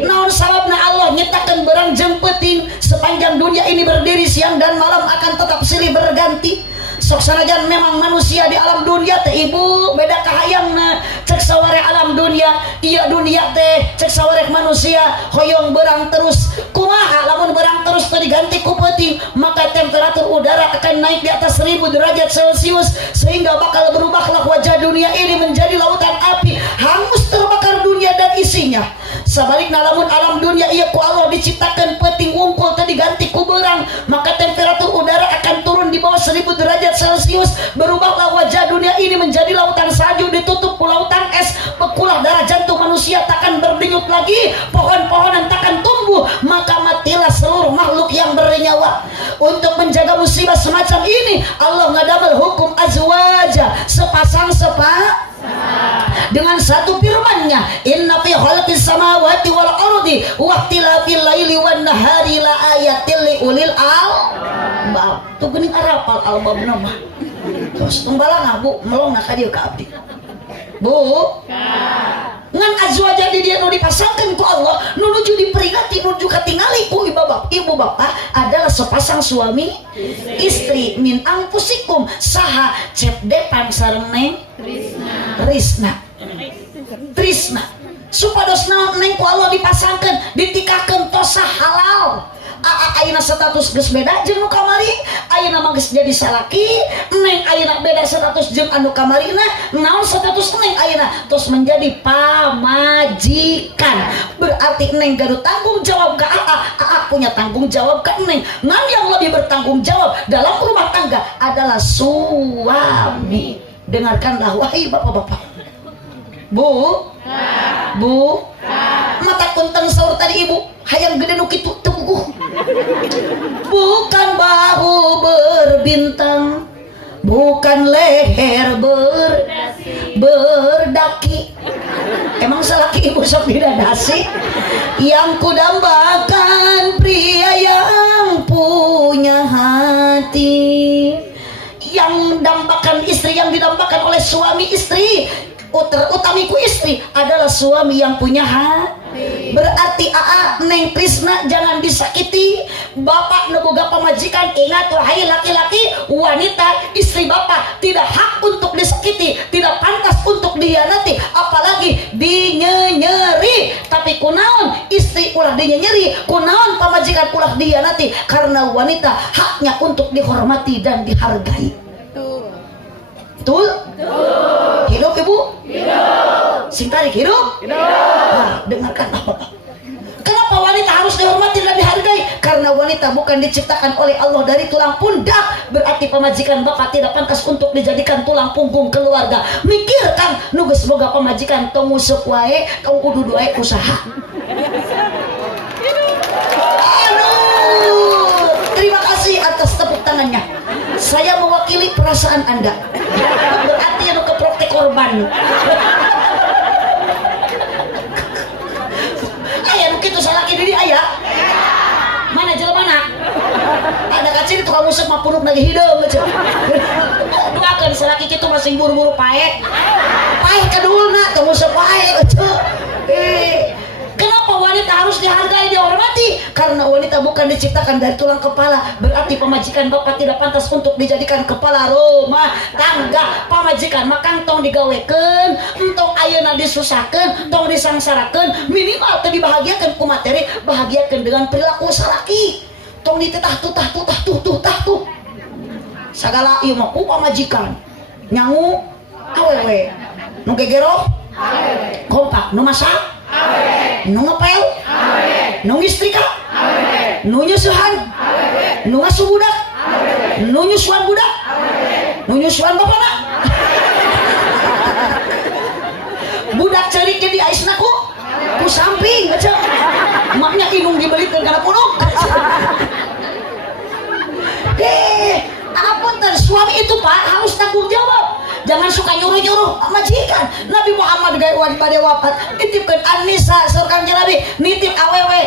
naon sababna Allah nyiptakeun beurang jeung peuting sepanjang dunia ini berdiri siang dan malam akan tetap silih berganti sok sanajan memang manusia di alam dunia teh ibu beda kahayangna cek sawareh alam dunia iya dunia teh cek sawareh manusia hoyong berang terus kumaha lamun berang terus teh diganti ku peuting maka temperatur udara akan naik di atas 1000 derajat Celcius sehingga bakal berubahlah wajah dunia ini menjadi lautan api hangus terbakar dunia dan isinya sebaliknya lamun alam dunia iya ku Allah diciptakan peuting wungkul teh diganti ku berang maka temperatur udara akan turun di bawah 1000 derajat Celcius berubahlah wajah dunia ini menjadi lautan salju ditutup ku lautan es pekulah darah jantung manusia takkan berdenyut lagi pohon-pohonan takkan tumbuh maka matilah seluruh makhluk yang bernyawa untuk menjaga musibah semacam ini Allah ngadamel hukum azwaja sepasang dengan satu firman-Nya inna fi khalqis samawati wal ardi wa ikhtilafil laili wan nahari la ayatil liulil albab tuh geuning arapal albab nama terus tumbalang bu melongna ka dieu ka abdi bu ngan azwaja di dia nu dipasangkeun ku Allah nu nuju diperingati nuju katingali ku ibu bapak adalah sepasang suami istri min anfusikum saha cep depan sareng neng Trisna supados naon neng ku Allah dipasangkeun ditikakeun tosa halal ayeuna status geus beda jeung nu kamari ayeuna mah geus jadi salaki neng ayeuna beda status jeung anu kamarina naon status neng ayeuna tos menjadi pamajikan berarti neng gaduh tanggung jawab ka aa punya tanggung jawab ka neng ngan yang lebih bertanggung jawab dalam rumah tangga adalah suami dengarkanlah wahai bapak-bapak bu mata kuntang saur tadi ibu hayang gede nu kitu teu bukan bahu berbintang bukan leher berdaki emang salaki ibu sok didadasi yang kudambakan pria yang punya hati didambakan oleh suami istri. Utamiku istri adalah suami yang punya hati. Berarti Neng Trisna jangan disakiti. Bapak neboga pamajikan, ingat wahai laki-laki, wanita istri bapak tidak hak untuk disakiti, tidak pantas untuk dihianati, apalagi dinyenyeri. Tapi kunaon istri ulah dinyenyeri, kunaon pamajikan ulah dihianati, karena wanita haknya untuk dihormati dan dihargai. Betul? Hidup ibu? Hidup. Sing tarik hidup? Hidup. Nah, dengarkan apa? Kenapa wanita harus dihormati dan dihargai? Karena wanita bukan diciptakan oleh Allah dari tulang pundak. Berarti pemajikan bapak tidak pantas untuk dijadikan tulang punggung keluarga. Mikirkan, nugas boga pemajikan tong usuk wae, tong kudu wae usaha. Aduh, terima kasih atas tepuk tangannya. Saya mewakili perasaan Anda. Berarti anu keprok teh korban. Aya nu kitu salaki di aya. Mana jelemana? Ada kacir tukang musik mah puruk lagi hideung cenah. Duakeun salaki kitu masing buru-buru pae. Pae kadulna teu musik pae cenah. Kenapa wanita harus dihargai, dihormati? Karena wanita bukan diciptakan dari tulang kepala. Berarti pemajikan bapak tidak pantas untuk dijadikan kepala rumah tangga. Pamajikan makang tong digawekeun, entong ayeuna disusahkeun, tong disangsarakeun, minimal teu dibahagiakeun ku materi, bahagiakeun dengan perilaku salaki. Tong ditetah tuh. Sagala ieu mah ku pamajikan. Nyangu awewe. Nu gegero awewe. Kompak nu masak nu ngepel, nu ngistrika, nu nyusuhan, nu ngasuh budak, nu nyusuhan budak, nu nyusuhan bapana. Budak ceriknya di aisna ku samping aja. Maknya inung dibelitkeun kana punuk. Apunten suami itu Pak harus tanggung jawab. Jangan suka nyuruh-nyuruh majikan. Nabi Muhammad gaya pada wafat nitipkan An-Nisa surkan Nabi nitip awewe.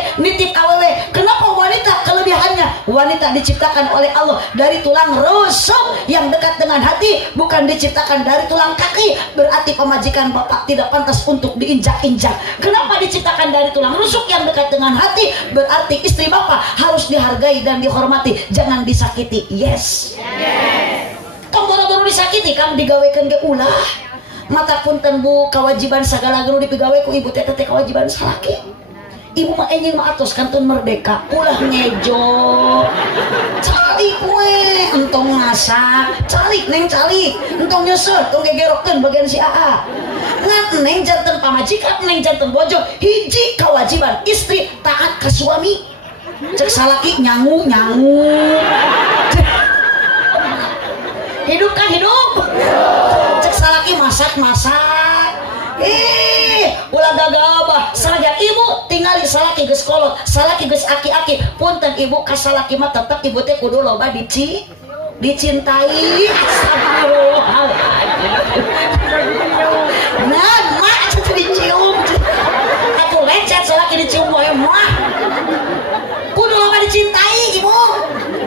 Kenapa wanita kelebihannya? Wanita diciptakan oleh Allah dari tulang rusuk yang dekat dengan hati, bukan diciptakan dari tulang kaki. Berarti pemajikan bapak tidak pantas untuk diinjak-injak. Kenapa diciptakan dari tulang rusuk yang dekat dengan hati? Berarti istri bapak harus dihargai dan dihormati, jangan disakiti. Yes. Tong boro-boro disakiti kang digawekeun ge ulah. Mata punten Bu, kewajiban sagala guru dipigawe ku ibu teh teh kewajiban salaki. Ibu mah enjing mah atos kantun merdeka, ulah ngejo. Calik we, entong masak, calik neng calik, entong nyeuseut, tong gegerokeun bagian si AA. Ngan neng janten pamajikan, neng janten bojo, hiji kewajiban istri taat ka suami. Cek salaki nyangu. Hidup kan hidup. Cek salaki masak. Ulah gagabah. Sanajan ibu tingali salaki geus kolot, salaki geus aki-aki. Punten ibu ka salaki mah tetep ibu teh kudu loba dicintai. Nah, mak cenah dicium. Atuh lecet salaki dicium wae mah. Kudu loba dicintai ibu.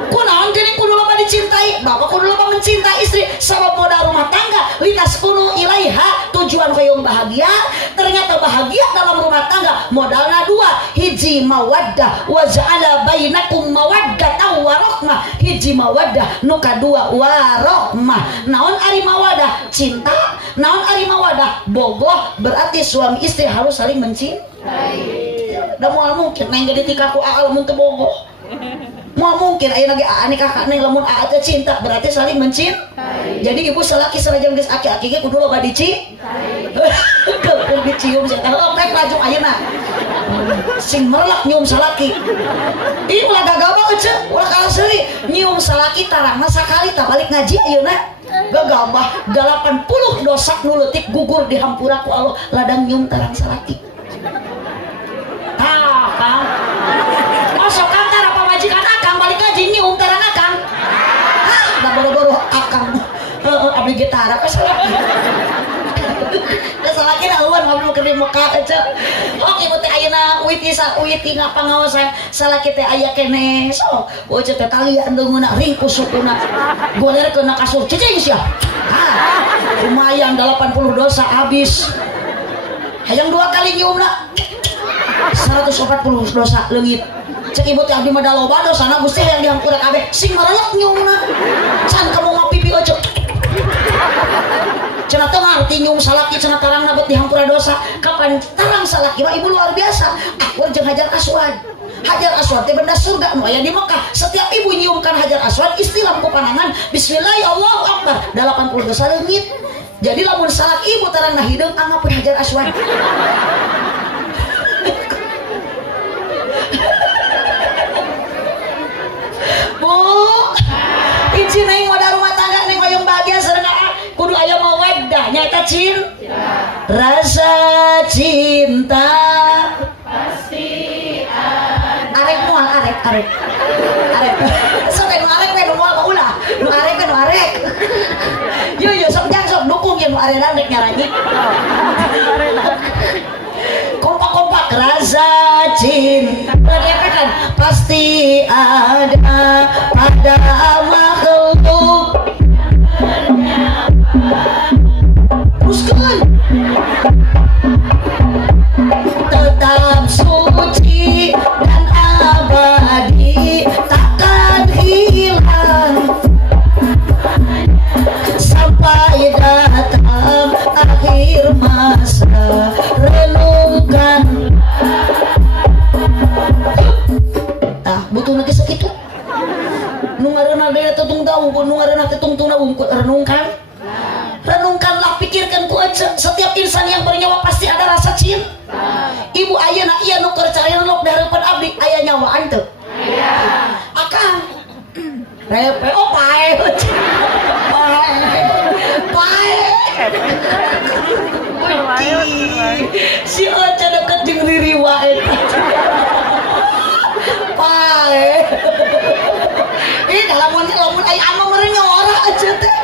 Kunaon geuning kudu loba dicintai? Bapak kudu loba mencintai istri. Sabab modal rumah tangga litas kunu ilaiha, tujuan hoyong bahagia. Ternyata bahagia dalam rumah tangga modalna dua, hiji mawaddah wa ja'ala bainakum mawaddatan wa rahmah. Hiji mawaddah, nu kadua warahmah. Naon ari mawaddah? Cinta. Naon ari mawaddah? Bogoh. Berarti suami istri harus saling mencintai. Da moal mungkin neng jadi tikaku aal mun teu bogoh. Mau mungkin ayo lagi ani kakak neng lamun aa teh cinta, berarti saling mencintai. Jadi ibu salaki sanajan geus aki-aki ge kudu loba dicintai. Kudu dicium cenah. Oh, rek laju ayeuna. Sing merlak nyium salaki. Ih ulah gagabah euceuk, ulah kalah seuri. Nyium salaki tarangna sakali tah balik ngaji ayeuna. Gagabah 80 dosa nu leutik gugur di hampura ku Allah ladang nyium tarang salaki. Tah, Kang. Masuk kantor apa majikan akang balik ngaji nyium tarang akang. Hah, da boro-boro akang. Abdi gitara ka salaki. Salaki na eueuh ngablu keur di Mekah ece. Oke ibu teh ayeuna uiti ngapangaosan salaki teh aya keneh. So, bocah teh talian deungeuna ring ku sukuna. Golerkeun na kasur cicing sia. lumayan 80 dosa habis. Hayang 2 kali nyiumna 140 dosa leungit. Cek ibu teh abdi mah da loba dosana Gusti yang dihampura kabeh sing marelek nyiumna. Can kamu ngapipi ojo. Cenah teu ngarti nyium salaki cenah tarangna bet dihampura dosa. Kapan tarang salaki mah ibu luar biasa. Aku jeung Hajar Aswad. Hajar Aswad teh benda surga nu aya di Mekah. Setiap ibu nyiumkan Hajar Aswad istilah ku panangan bismillah Allahu akbar 80 dosa leungit. Jadi lamun salak ibu tarangna hideung anggapeun Hajar Aswad. Bu, izin aing wadah rumah tangga neng hoyong bahagia sareng kudu aya mawaddah nyaeta rasa cinta pasti arek moal arek sok nu arek we nu moal mah ulah nu arek yo sok jang sok dukung ye nu arek randek nyaranyi kompak rasa cinta kan pasti ada pada makhluk teruskan tetap suci dan abadi takkan hilang sampai datang akhir masa. Renungkan butuh lagi segitu nu ngareuna daya tetung daun nu ngareuna tetung tuna renungkanlah, pikirkan ku aja. Setiap insan yang bernyawa pasti ada rasa cinta. Ibu ayeuna ieu nu keur carian lok dihareupeun abdi aya nyawaan teu? Aya. Akang repe pae si Ocha deket jeung Riri wae pae lamun aya anu meureun nyora aja teh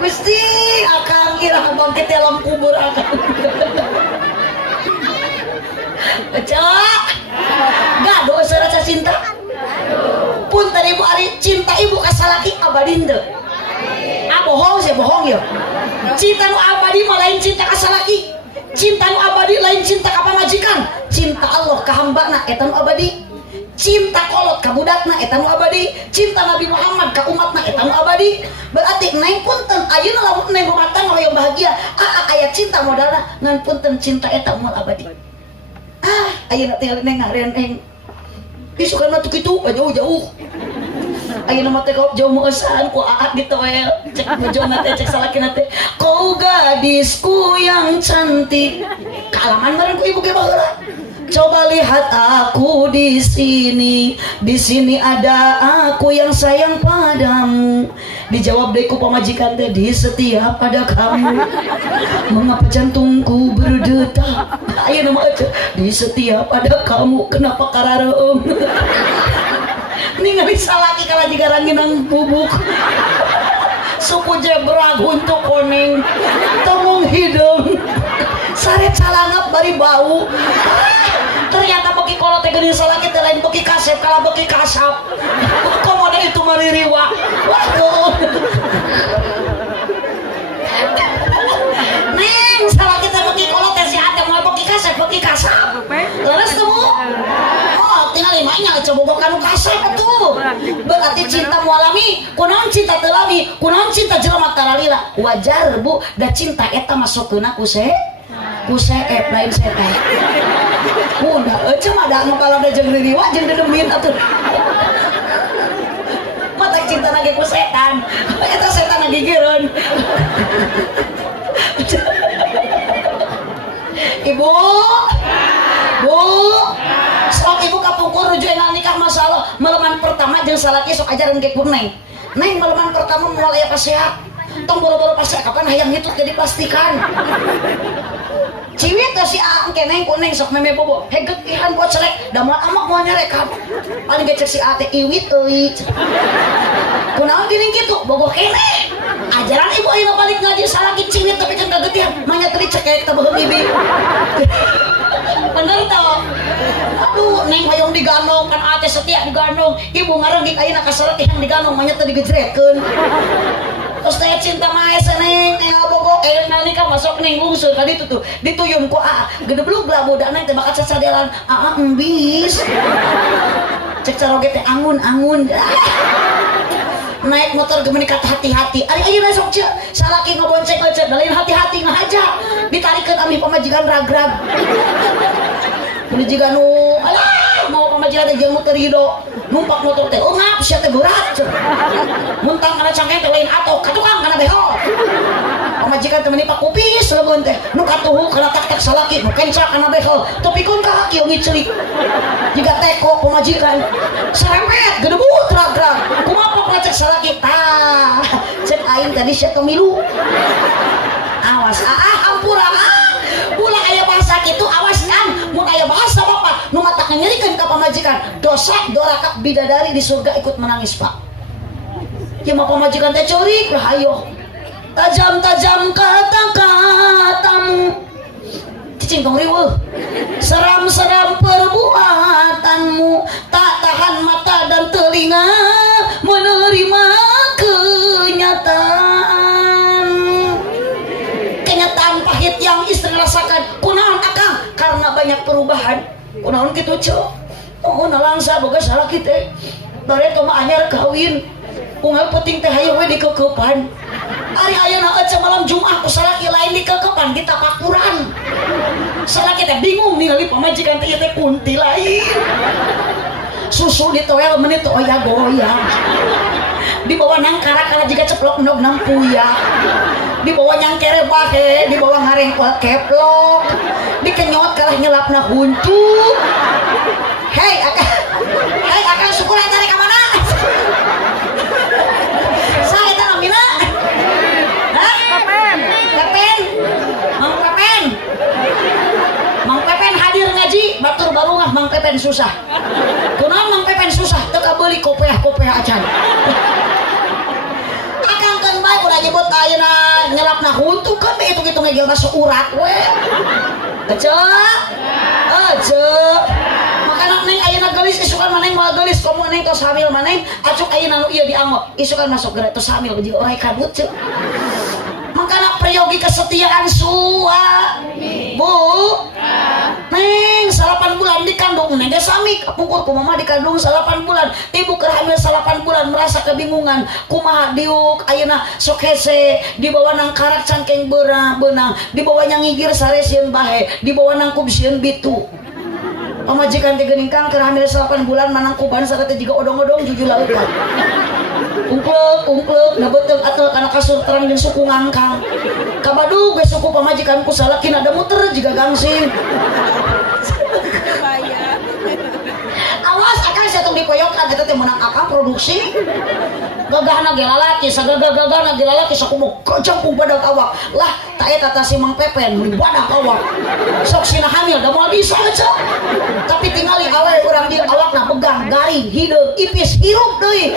Gusti akang irah bangkit dalam kubur akang Cak gaduh rasa cinta punten ibu ari cinta ibu ka salaki abadi henteu bohong sih bohong ya cinta nu abadi mah lain cinta ka salaki cinta nu abadi lain cinta ka pamajikan cinta Allah ka hambana eta nu abadi cinta kolot ka budakna eta nu abadi cinta Nabi Muhammad ka umatna eta nu abadi berarti neng punten ayeuna lamun neng rumah tangga hoyong bahagia aya cinta modalna ngan punten cinta eta moal abadi ayeuna tinggal neng ngarean neng isukan mah tuh kitu jauh-jauh ayeuna mah teh jauh meusan ku aat gitu we cek bojona teh cek salakina teh kau gadisku yang cantik kaalaman meureun ku ibu ge baheula coba lihat aku di sini ada aku yang sayang padamu dijawab deku pamajikan teh di setiap ada kamu mengapa jantungku berdetak ayeuna mah di setiap ada kamu kenapa karareum ningali salaki kala digaranginang bubuk suku jebra guntuk koneng temung hidung sare calangap bari bau ternyata beki kolot teh geuning salaki teh lain beki kasep kala beki kasap komodo itu maririwa waduh neng salaki teh beki kolot teh si ate moal beki kasap leres temu tinggal imanya coba kanu kasep tuh berarti cinta mualami kunaon cinta telami kunaon cinta jelema taralila wajar bu da cinta eta masukkeuna ku seep lain setan udah cuma ada ngepala ada jeung ririwa jeung dedemin atuh mata cinta lagi ku setan eta setan lagi gireun ibu sok ibu kapungkur rujuk enal nikah masalah meleman pertama jeung salaki sok ajaran ke neng meleman pertama moal aya pasehat tong boro-boro pasehat kapan hayang hitut jadi pastikan ciwit si angke neng kuneng sok meme bobo heget ihan buat selek da moal amak moal nyarekap paling gecek si ate iwit euy kunaon geuning kitu bogo kene ajaran ibu ayeuna balik ngaji salaki ciwit tapi can kagetihan manya teri cekek teh beuheum bibi bener tau Aduh, neng hoyong diganong kan ate setia diganong. Ibu ngarenggik ayeuna ka salaki yang diganong manya teh digejretkeun. Terus teh cinta mae neng abogo nikah masuk neng lungsur ka ditu tuh. Dituyun ku gedeblug lah budak neng teh bakal cacadelan. Embis. Cek caroge teh angun-angun. Naik motor gemeni kata hati-hati. Ari ayeuna sok ceu salaki ngabonceng lecet lain hati-hati ngahaja. Ditarikeun amih pamajikan ragrag. Mun jiga nu alah mau pamajikan teh jeung motor hido numpak motor teh ngap sia teh berat. Muntang kana cangkeng teh lain ato katukang kana behol. Pamajikan teh meuni pakupis leuweun teh nu katuhu kana tak-tak salaki nu kenca kana behol tepikeun ka haki ngiceulik. Jiga teko pamajikan serempet gedebut ragrag kumaha ngecek salaki tah cek aing tadi sia milu. Awas ampura ulah aya bahasa kitu awas kan mun aya bahasa bapak nu matak nyerikeun ka pamajikan dosa dorakak bidadari di surga ikut menangis pak. Ieu mah pamajikan teh ceurik lah ayo tajam-tajam kata-katamu cicing tong riweuh seram-seram perbuatanmu tak tahan mata dan telinga menerima kenyataan pahit yang istri rasakan. Kunaon akang karena banyak perubahan. Kunaon kitu ceu oh nalangsa boga salaki teh bare teh mah anyar kawin unggal penting teh hayu we dikekepan. Ari ayeuna ece malam Jumat ku salaki lain dikekepan di tapakuran. Salaki teh bingung ningali pamajikan teh ieu teh kunti lain. Susu ditoel menit teh oya-goyang. Dibawa nangkara kana jiga ceplok endog nampuya. Dibawa nyangkere bahe, dibawa ngarengkol keplok. Dikenyot kalah nyelapna huntu. Hei akang syukur eta rek ka mana? Saha eta namina? Hah? Mang Pepen hadir ngaji batur barungah Mang Pepen susah. Kunaon Mang Pepen susah teu kabeuli kopeah-kopeah acan. Akang kan bae udah nyebut ayeuna nyelapna huntu kan hitung-hitung ngegel masuk urat we. Ece. Makana neng ayeuna geulis isukan maneng moal geulis komo neng tos hamil maneng acuk ayeuna nu ieu dianggo isukan masuk geura tos hamil jeung orai kadut ceu. Makana prayogi kesetiaan Bu. Neng 8 bulan dikandung neng ge sami kapungkur ku mama dikandung 8 bulan. Ibu keur hamil 8 bulan merasa kebingungan kumaha diuk ayeuna sok hese dibawa nang karak cangkeng beunang dibawa nya ngigir sare sieun bahe dibawa nang kub sieun bitu. Pamajikan teh geuning kang keur hamil 8 bulan manang kuban sareng teh jiga odong-odong jujur lautan. Ungklek nabeuteung atel kana kasur terang jeung suku ngangkang. Kabadu ge suku pamajikanku salaki ada muter jiga gangsing. Awas akang satung dipoyokan eta teh meunang akang produksi. Gagahna ge lalaki, sagagah-gagahna ge lalaki sakumo kacampung badak awak. Lah ta eta tah si Mang Pepen mun badak awak. Sok sina hamil da moal bisa aja. Tapi tingali awewe urang dieu awakna begang, garing, hideung, ipis, hirup deui.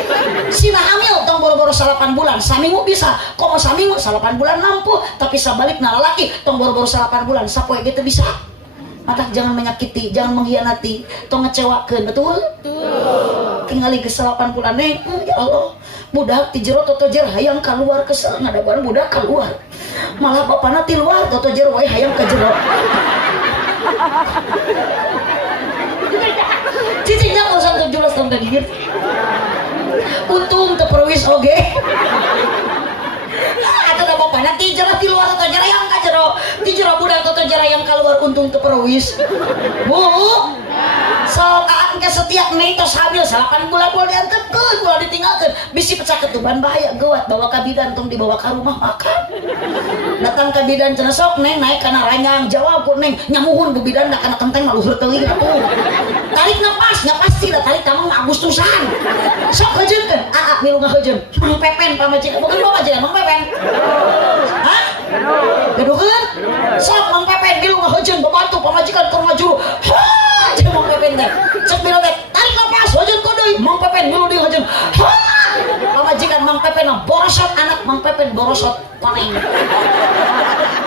Sina hamil tong boro-boro 8 bulan, saminggu bisa. Komo saminggu 8 bulan mampu, tapi sabalikna lalaki tong boro-boro 8 bulan sapoe ge teu bisa. Matak jangan menyakiti, jangan mengkhianati, tong ngecewakeun, betul? Betul. Tingali geus 8 bulan neng, ya Allah. Budak ti jero toto jer hayang keluar kesel ngadaguan budak keluar. Malah bapana ti luar toto jer wae hayang ka jero. Cicingna urusan 17 tahun gigit. Untung teu perwis oge. Atuh da bapana ti jero ti luar toto jer hayang ka jero. Ti jero budak toto jer hayang keluar untung teu perwis. Bu. Sok akan kesetiak nih tos hamil 8 bulan boleh diantepkeun boleh ditinggalkeun bisi pecah ketuban bahaya geuat bawa ka bidan tong dibawa ka rumah makan. Datang ka bidan cenah sok neng naik kana ranyang jawab ku neng nyamuhun bu bidan da kana kenteng mah luhur teuing atuh. Tarik napas pasti da tarik ka mah Agustusan. Sok heujeunkeun milu ngaheujeun Mang Pepen pamajikan bukan pamajikan Mang Pepen. Hah? Gaduhkeun? Sok Mang Pepen milu ngaheujeun babantu pamajikan keur maju. Cek Mang Pepen teh cek bila teh tarik napas heujeun ku deui Mang Pepen milu deui heujeun. Pamajikan Mang Pepen borosot anak Mang Pepen borosot paling.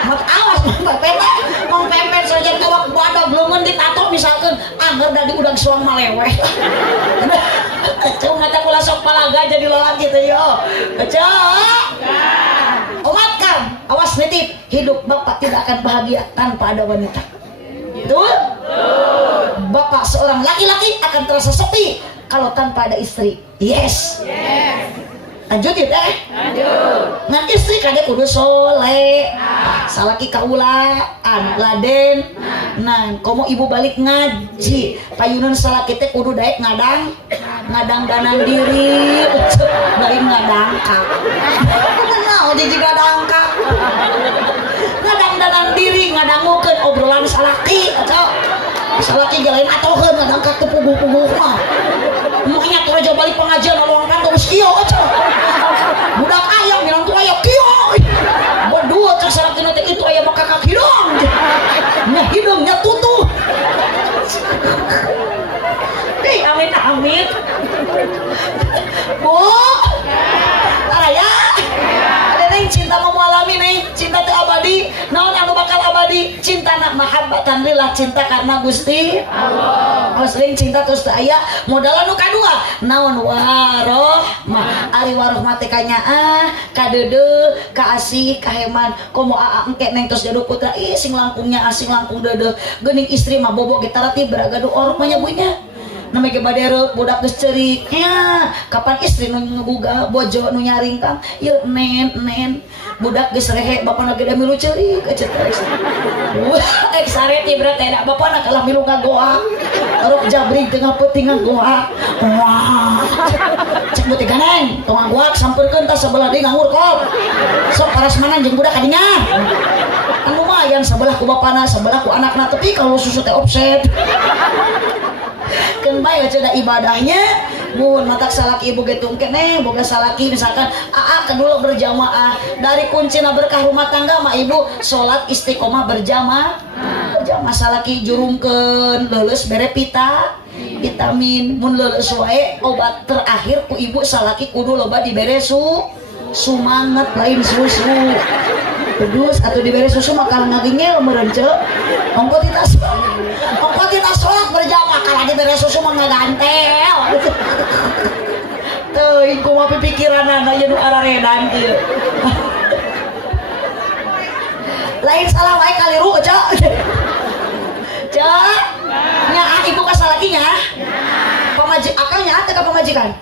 Mat awas Mang Pepen saja tawak badag leungeun ditato misalkeun anger da di suang maleweh. Cuma mata kula sok palaga jadi lalaki teh yo. Aja. Umatkan, awas nitip, hidup Bapak tidak akan bahagia tanpa ada wanita. Betul? Bapak seorang laki-laki akan terasa sepi kalau tanpa ada istri. Yes. Lanjut ya teh. Ngan istri kade kudu soleh, salaki kaulaan, laden. Nah, komo ibu balik ngaji, payunan salaki teh kudu daek ngadang danang diri, daek ngadang kak. Nah, jadi ngadang kak. Ngadang danang diri, ngadangukeun obrolan salaki, atau salaki jalain atoheun ngadang kak teu puguh-puguh mah. Makanya tuh aja balik pengajian laluan kan terus kiyo aja. Budak ayam bilang tuh ayam kiyo. Berdua cek salaki nanti itu ayam kakak hidung. Nya hidungnya tutup. Amit. Bu. Raya. Ada neng cinta mau alami neng, cinta teu abadi. Naon anu bakal abadi? Cinta nak mahabbatan lillah, cinta karena Gusti Allah. Sering cinta terus aya modal anu kadua naon warohmah ari warohmah teh kanyaa kadeudeung kaasih kaheman komo aa engke neng tos gaduh putra ih sing langkungnya asing langkung deudeuh geuning istri mah bobo ge tarati beragaduh orok mah nya bunya nami ge badere budak geus ceurik nya kapan istri nu ngebuga bojo nu nyaring kang ieu nen budak geus rehe bapana ge da milu ceurik eceut sare ti berarti da bapana kalah milu ngagoa rok jabring tengah peuting ngagoa wah cek beuti ganeng tong ngagoa sampeurkeun tah sabelah deui ngangur kop sok parasmanan jeung budak kadinya anu mah yang sabelah ku bapana sabelah ku anakna tapi kalau susu teh offset kan bae aja da ibadahnya mun matak salaki ibu ge tungke neng boga salaki misalkan aa kedua berjamaah dari kuncina berkah rumah tangga mah ibu salat istiqomah berjamaah salaki jurungkeun leuleus bere vitamin mun leuleus wae obat terakhir ku ibu salaki kudu loba dibere sumanget lain susu pedus atau diberi susu makanan ngagingel meureun ceuk ongko tina salat berjamaah kalau diberi susu mah ngagantel teuing kumaha pikiranna ieu nu araredan kieu lain salah wae kaliru cek nya ibu ka salakinya akalnya teh ka pamajikan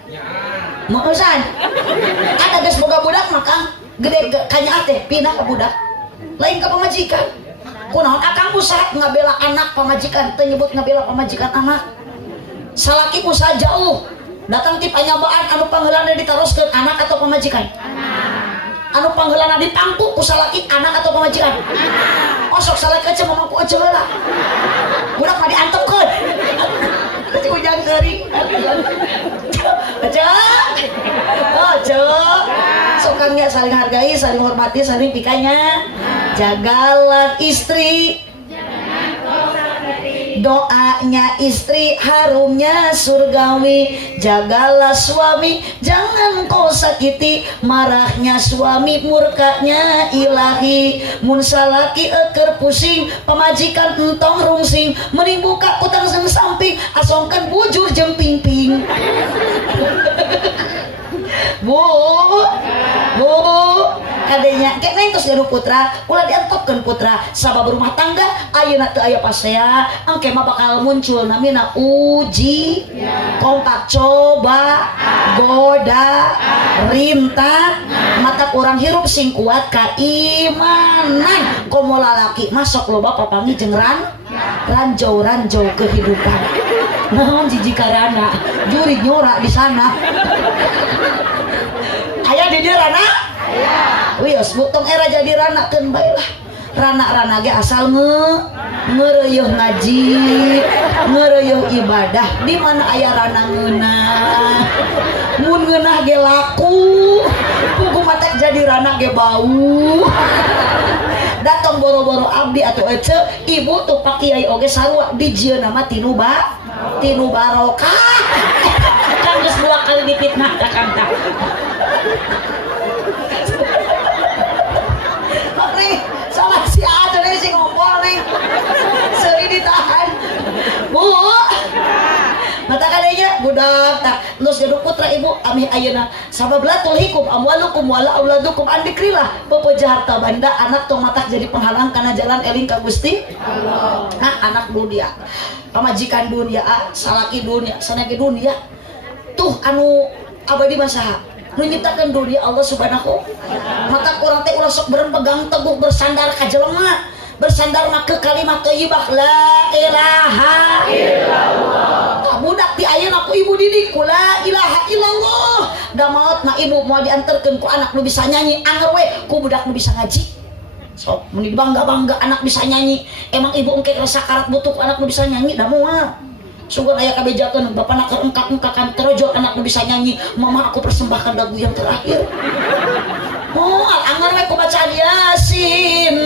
meusan ada geus boga budak maka gede kanya teh pindah ke budak lain ke pamajikan kunaon akang usaha ngabela anak pamajikan teu nyebut ngabela pamajikan anak salaki usaha jauh datang ti panyabaan anu pangheulana ditaroskeun anak atau pamajikan anu pangheulana ditangtu ku salaki anak atau pamajikan osok salaki aja mamangku aja heula budak mah diantepkeun berarti ujang keuring aja sokangnya saling hargai, saling hormati, saling pikanya jagalah istri doanya istri harumnya surgawi jagalah suami jangan kau sakiti marahnya suami murkanya ilahi mun salaki eker pusing pemajikan entong rungsing mending buka utang seng samping asongkan bujur jeung pingping bu kadenya kek neng tos gaduh putra ulah diantepkeun putra sabab rumah tangga ayeuna teu aya pasea engke mah bakal muncul namina uji kompak coba goda rintang mata kurang hirup sing kuat kaimanan komo lalaki masuk loba papangi jeung ranjau kehidupan naon jijikarana juri nyora di sana aya di dieu rana wios butong era jadi ranakeun bae lah rana ge asal ngeureueuh ngaji ngeureueuh ibadah di mana aya rana ngeunah mun ngeunah ge laku pugu mata jadi rana ge bau datang boro-boro abdi atuh ece ibu tuh pak kiai oge sarua dijieun nama tinu barokah kan geus 2 kali dipitnah ka kanta nih salah si ada nih si ngompol nih seri ditahan bu budak tak terus gaduh putra ibu amih ayeuna sabab la tulhikum amwalukum wala auladukum an dzikrillah boboja harta banda anak tong matak jadi penghalang kana jalan eling ka Gusti Allah. Nah anak dunia pamajikan dunia salaki dunia sanaki dunia tuh anu abadi masaha nu nyiptakeun dunia Allah subhanahu mata urang teh ulah sok berpegang teguh bersandar ka jelema bersandar mah ke kalimat thayyibah la ilaha illallah. Budak di ayeuna ku ibu didik ku la ilaha illallah. Da maot mah ibu mau dianterkeun ku anak nu bisa nyanyi anger we ku budak nu bisa ngaji. Sok mun bangga-bangga anak bisa nyanyi. Emang ibu engke rasa karat butuh ku anak nu bisa nyanyi da moal. Sungguh aya kabejakeun bapak nak engkak-engkakan terojot anak nu bisa nyanyi. Mama aku persembahkan lagu yang terakhir. Moal anger we ku bacaan Yasin.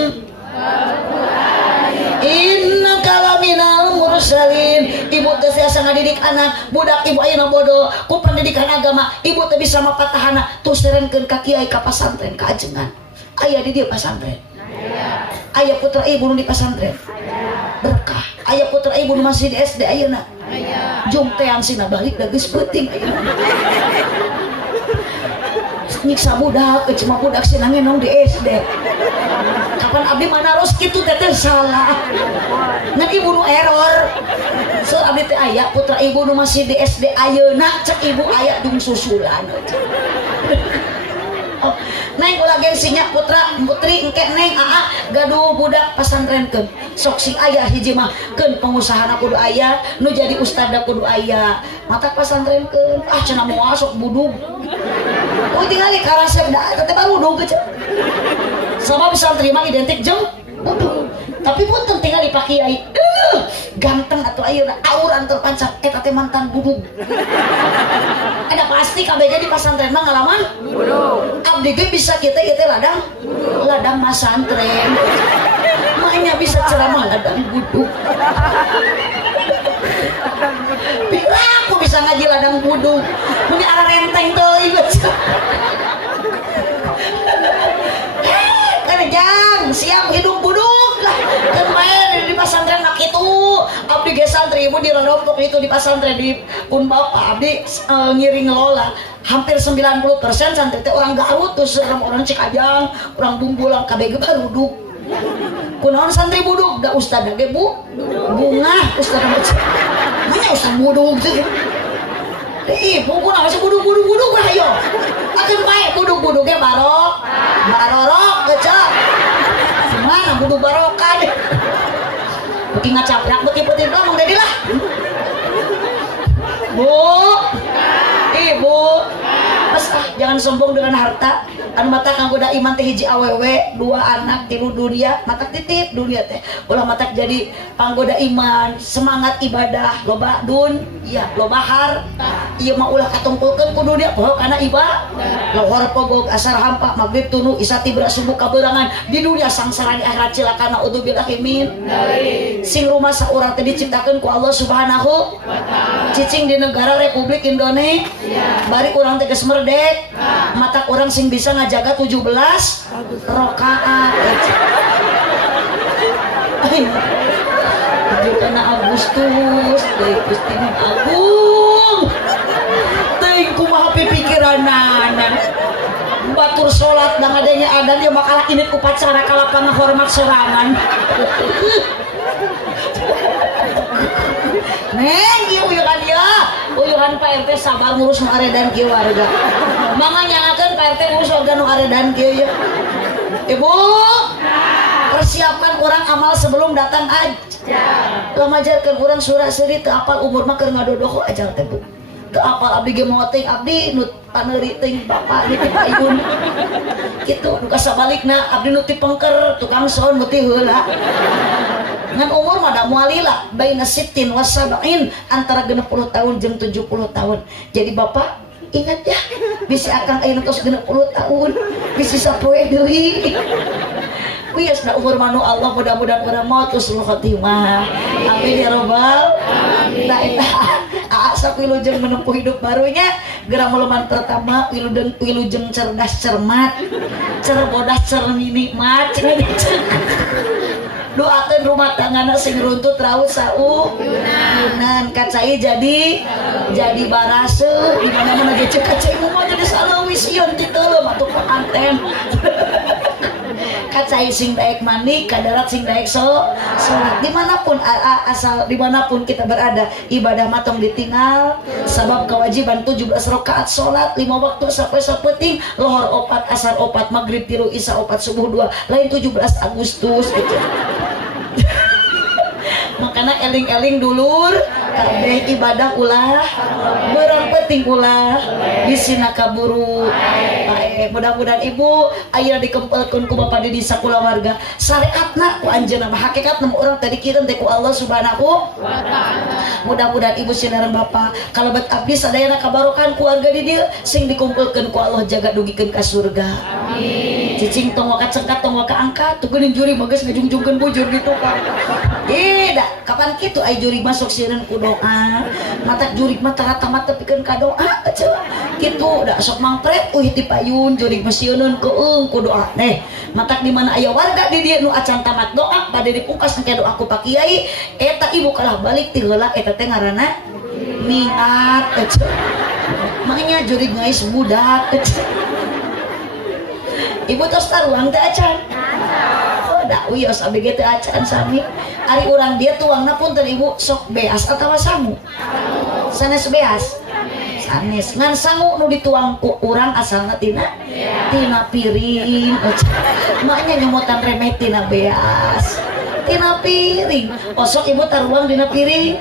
Inna kalaminal mursalin. Ibu teh asa ngadidik anak budak ibu ayeuna bodoh ku pendidikan agama ibu teh bisa mapatahana tuh serenkeun ka kiai ka pasantren ka ajengan aya di dieu pasantren aya putra ibu nu di pasantren berkah aya putra ibu nu masih di SD ayeuna jung teang sina balik da geus peuting ayeuna nyiksa budak cuma budak sina ngenong di SD kapan abdi manaros kitu teh salah ngan ibu nu error so abdi teh aya putra ibu nu masih di SD ayeuna cek ibu aya dung susulan oh, neng ulah gengsinya putra putri engke neng gaduh budak pasantrenkeun sok si aya hiji mah keun pengusahana kudu aya nu jadi ustadna kudu aya mata pasantrenkeun cenah moal sok budug oh tingali karasep da teh baru budug cek sama bisa terima identik jeung budug tapi pun tinggal di Pak Kiai ganteng atau ayeuna auran terpancar eta teh mantan budug ada pasti KBG di pasantren mah ngalaman budug abdi ge bisa kita ladang masantren makanya bisa ceramah ladang budug bila aku bisa ngaji ladang budug punya arah renteng teuing jang siap hidup buduk lah kemarin di pasantren nak itu abdi ge santri ibu di Rodompok itu di pasantren di pun bapak abdi ngiring ngelola hampir 90% santri teh orang Garut tuh serem orang Cikajang orang Bumbulang KBG baruduk kunaon santri buduk da ustad ge bu bunga ustad mah ustad buduk teh ih pokoknya masih buduk lah yo akan baik buduk ge barorok kecap mana buduk barokah deh beki ngacaprak beki putih doang dedi lah bu ibu mas jangan sombong dengan harta anu mata kanggoda iman teh hiji awewe 2 anak 3 dunia matak titip dunia teh ulah matak jadi panggoda iman semangat ibadah loba dun iya loba har iya mah ulah katumpulkeun ku dunia poho kana ibadah lohor pogog asar hampa maghrib tunu isya tibra subuh kaberangan di dunia sangsara di akhirat cilakana udzubillahi min sing rumah saurang teh diciptakeun ku Allah subhanahu wa ta'ala cicing di negara Republik Indonesia bari urang teh geus merdek mata urang sing bisa ngajaga 17 rakaat karena Agustus Gusti Agung teuing kumaha pipikiranan batur salat dan adanya adan dia makalah ini upacara kalapana hormat serangan neng ieu uyuhan ya uyuhan Pak RT sabar ngurus nu aredan kieu warga mangga nyangakeun Pak RT ngurus warga nu aredan kieu ya ibu persiapan orang amal sebelum datang haji lah majarkeun urang surah seri teu apal umur mah keur ngadodoh ajar teh bu teu apal abdi ge moting abdi nu paneuri teuing bapak di payun kitu nu kasabalikna abdi nu ti pengker tukang sound beuti heula ngan umur mah da mualila baina sittin wa sab'in antara 60 tahun jeung 70 tahun jadi bapak ingat ya bisi akang ayeuna tos 60 tahun bisi sapoe deui wias da umur manu Allah mudah-mudahan urang maot husnul khotimah amin ya rabbal alamin nah eta asa wilujeng menempuh hidup barunya geura muluman pertama wilujeng cerdas cermat cerbodas cernikmat doakeun rumah tanggana sing runtut raut saunan kacai jadi barase di mana-mana ge cek kacai mah jadi saleuwis sieun kitu leuh atuh penganten kacai sing daek mandi kadarat sing daek sholat dimanapun asal dimanapun kita berada ibadah matong ditinggal sabab kewajiban 17 rakaat sholat 5 waktu sampai sapeting lohor 4 asar 4 maghrib 3 isya 4 subuh 2 lain 17 Agustus gitu makanya eling-eling dulur kabeh ibadah ulah berang penting ulah bisina kaburu bae mudah-mudahan ibu ayeuna dikempelkeun ku bapa di sakulawarga syariatna ku anjeunna mah hakikatna urang tadi kireun teh ku Allah Subhanahu wa taala mudah-mudahan ibu sinaran bapa kalebet abdi sadayana kabarokan keluarga di dieu sing dikumpulkeun ku Allah jaga dugikeun ka surga amin cicing tong waka cengkat tong waka angkat tuh geuning juri mah geus ngajungjungkeun bujur di tukang da kapan kitu ai juri masuk sieun ku doa matak jurig mah tarat-tamat tepikeun ka doa cenah kitu da sok mangpret euy ti payun jurig mah sieun ku doa matak di mana aya warga di dieu nu acan tamat doa bade dipungkas engke doa ku Pak Kiai eta ibu kalah balik ti heula eta teh ngaranna niat makanya jurig ngais budak ibu tos taruang teh acan da uyos abg teh acan sami ari urang dia tuangna punten ibu sok beas atawa sangu sanes beas sanes ngan sangu nu dituang ku urang asalna tina piring maknya nyemutan remeh tina beas tina piring osok ibu taruang dina piring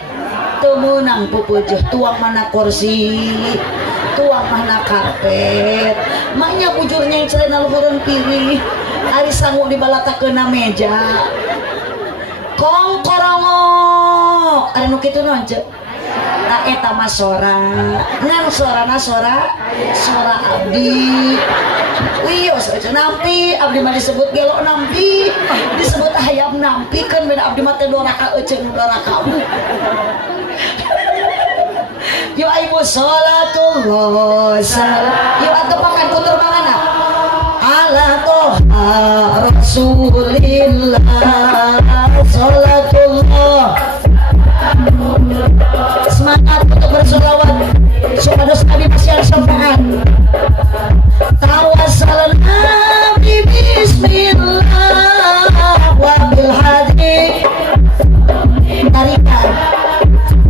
teu meunang pupujuh tuang mana kursi tuang mana karpet maknya bujurnya yang celana luhureun piring ari sangu dibalatakeun na meja kong korongok ari nu kitu naon ceuk nah eta mah sora ngan sorana sora abdi wios nampi abdi mah disebut gelo nampi disebut hayam nampi kan beda abdi mah teh doraka euceung doraka yuk ibu sholatullah salam yuk atuh pakan puter mangana ala toha rasulillah sholatullah semangat untuk bersolawat supados nabi masih syafaat tawassalna bi bismillah wa bil hadi tarikan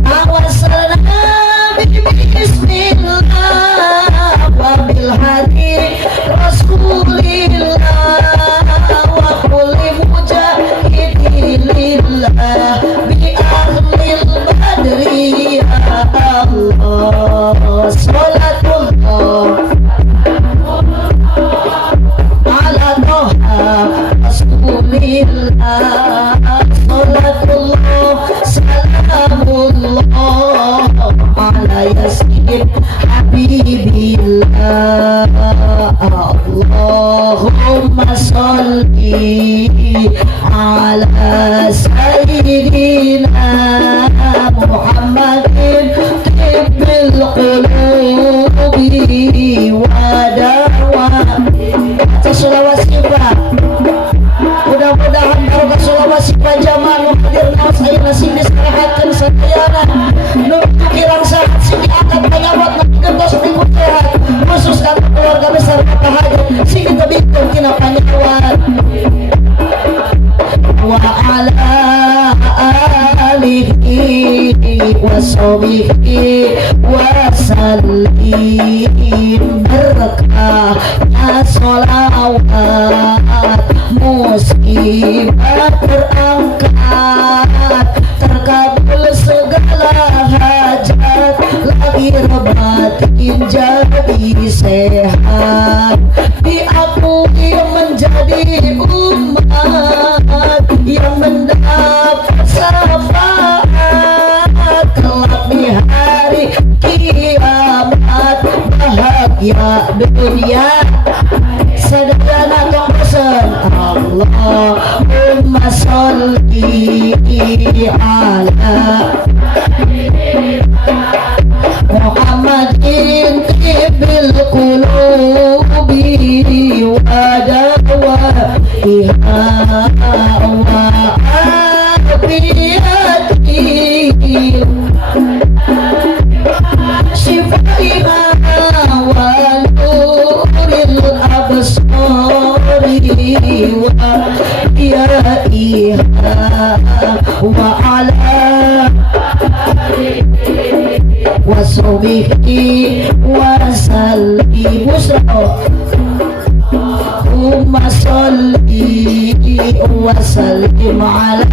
tawassalna bismillah wa bil hadi rasulillah wa kulli mujahidillah bi ahlil badri ya Allah sholatullah ala toha rasulillah sholatullah salamullah ala yasin habibillah Allahumma sholli ala sayyidina Muhammadin tibbil qulubi wa dawa baca sholawat sifat mudah-mudahan barokah sholawat sifat jamaah nu hadir naos ayeuna sing disarehatkeun sadayana nu pikiran sehat sing diangkat penyawat ngetos minggu sehat khusus kanggo keluarga besar Bapak Haji sing ditebikeun tina penyawat wa ala alihi wa sahbihi wa sallim berkah ya sholawat musibah terangkat terkabul segala hajat lahir batin jadi sehat diakui menjadi umat yang mendapat syafaat kelak di hari kiamat bahagia dunia sadayana tong pesen Allahumma sholli ala Muhammadin tibbil qulubi wa dawa iha wa sahbihi wa sallim Allahumma sholli wa sallim ala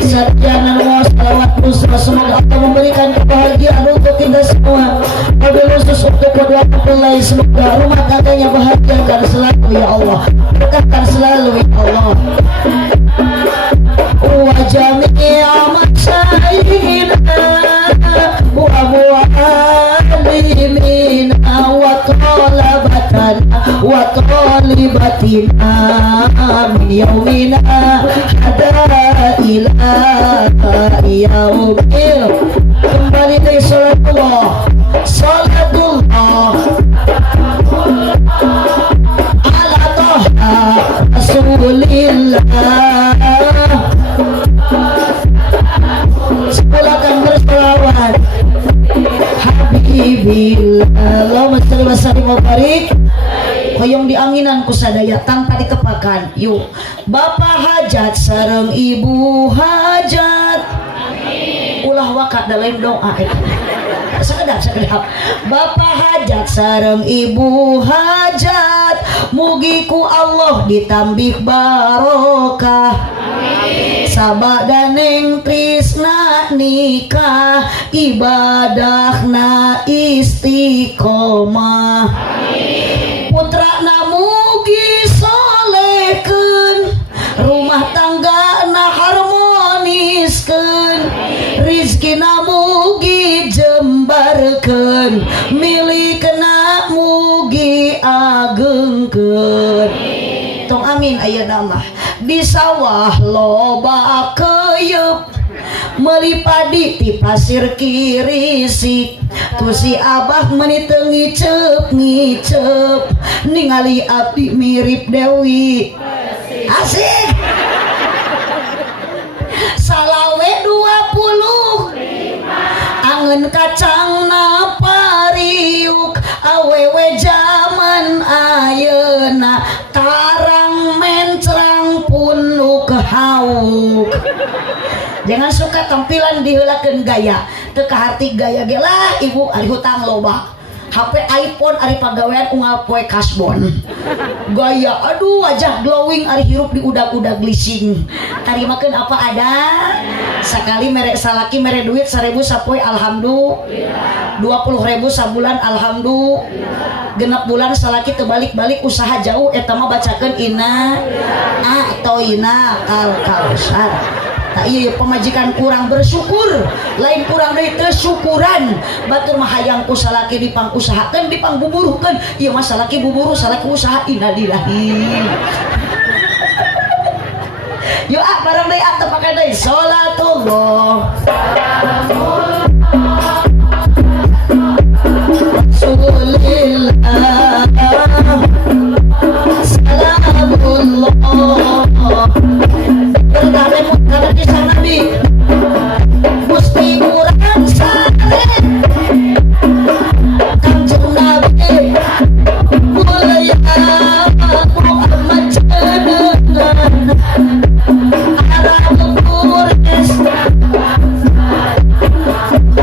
sayyidina wa salawat busra. Semoga Allah memberikan kebahagiaan untuk kita semua, wabil khusus untuk kedua mempelai. Semoga rumah tangganya bahagiakan selalu ya Allah, berkahkan selalu ya Allah. Wa jami'a masyayina wa mu'allimina wa talabatana wa talibatina min yawmina hada ila yaumil. Kembali dari salatullah ala toha rasulillah. Sepulakan berselawat Habibillah. Allahumma sholli wa sallim wa barik. Hoyong dianginan ku sadaya tanpa dikepakan. Yuk, Bapak hajat sareng Ibu hajat. Ulah waka dalam doa. Sekedap. Bapak hajat sareng Ibu hajat, mugi ku Allah ditambih barokah. Sabadaneng trisna nikah, ibadahna istiqomah. Putrana mugi solehkeun, rumah tanggana harmoniskeun, rizkina mugi jembarkeun, milikna mugi agengkeun. Tong amin ayeuna mah. Di sawah loba keyeup, meuli padi ti pasir kirisik. Tu si abah meuni teu ngicep, ningali abdi mirip Dewi Asik. Salawe 20 angeun kacangna pariuk, awewe zaman ayeuna tarang mencrang pun lu kehauk. Jangan suka tampilan diheulakeun gaya, teu kaharti gaya ge lah ibu ari hutang loba. HP iPhone ari pagawean unggal poe kasbon. Gaya aduh wajah glowing ari hirup di udag-udag glising. Tarimakeun apa ada? Sakali mere salaki mere duit 1000 sapoe alhamdulillah. 20.000 sabulan alhamdulillah. Genep bulan salaki teu balik-balik usaha jauh eta mah bacakeun inna a'toina kal kausar. Nah, iya pemajikan kurang bersyukur, lain kurang dari tersyukuran. Batur mah hayang ku salaki dipang-usahakeun, dipang-buburuhkeun. Ieu mah salaki buburu, salaki usaha innalillahi. Yuk bareng deui ateu pakai deui salatullah. Rasulillah salamullah. Berkata mutkala kisah Nabi Gusti kurang sare Kanjeng Nabi mulia Muhammad jenengan arah kures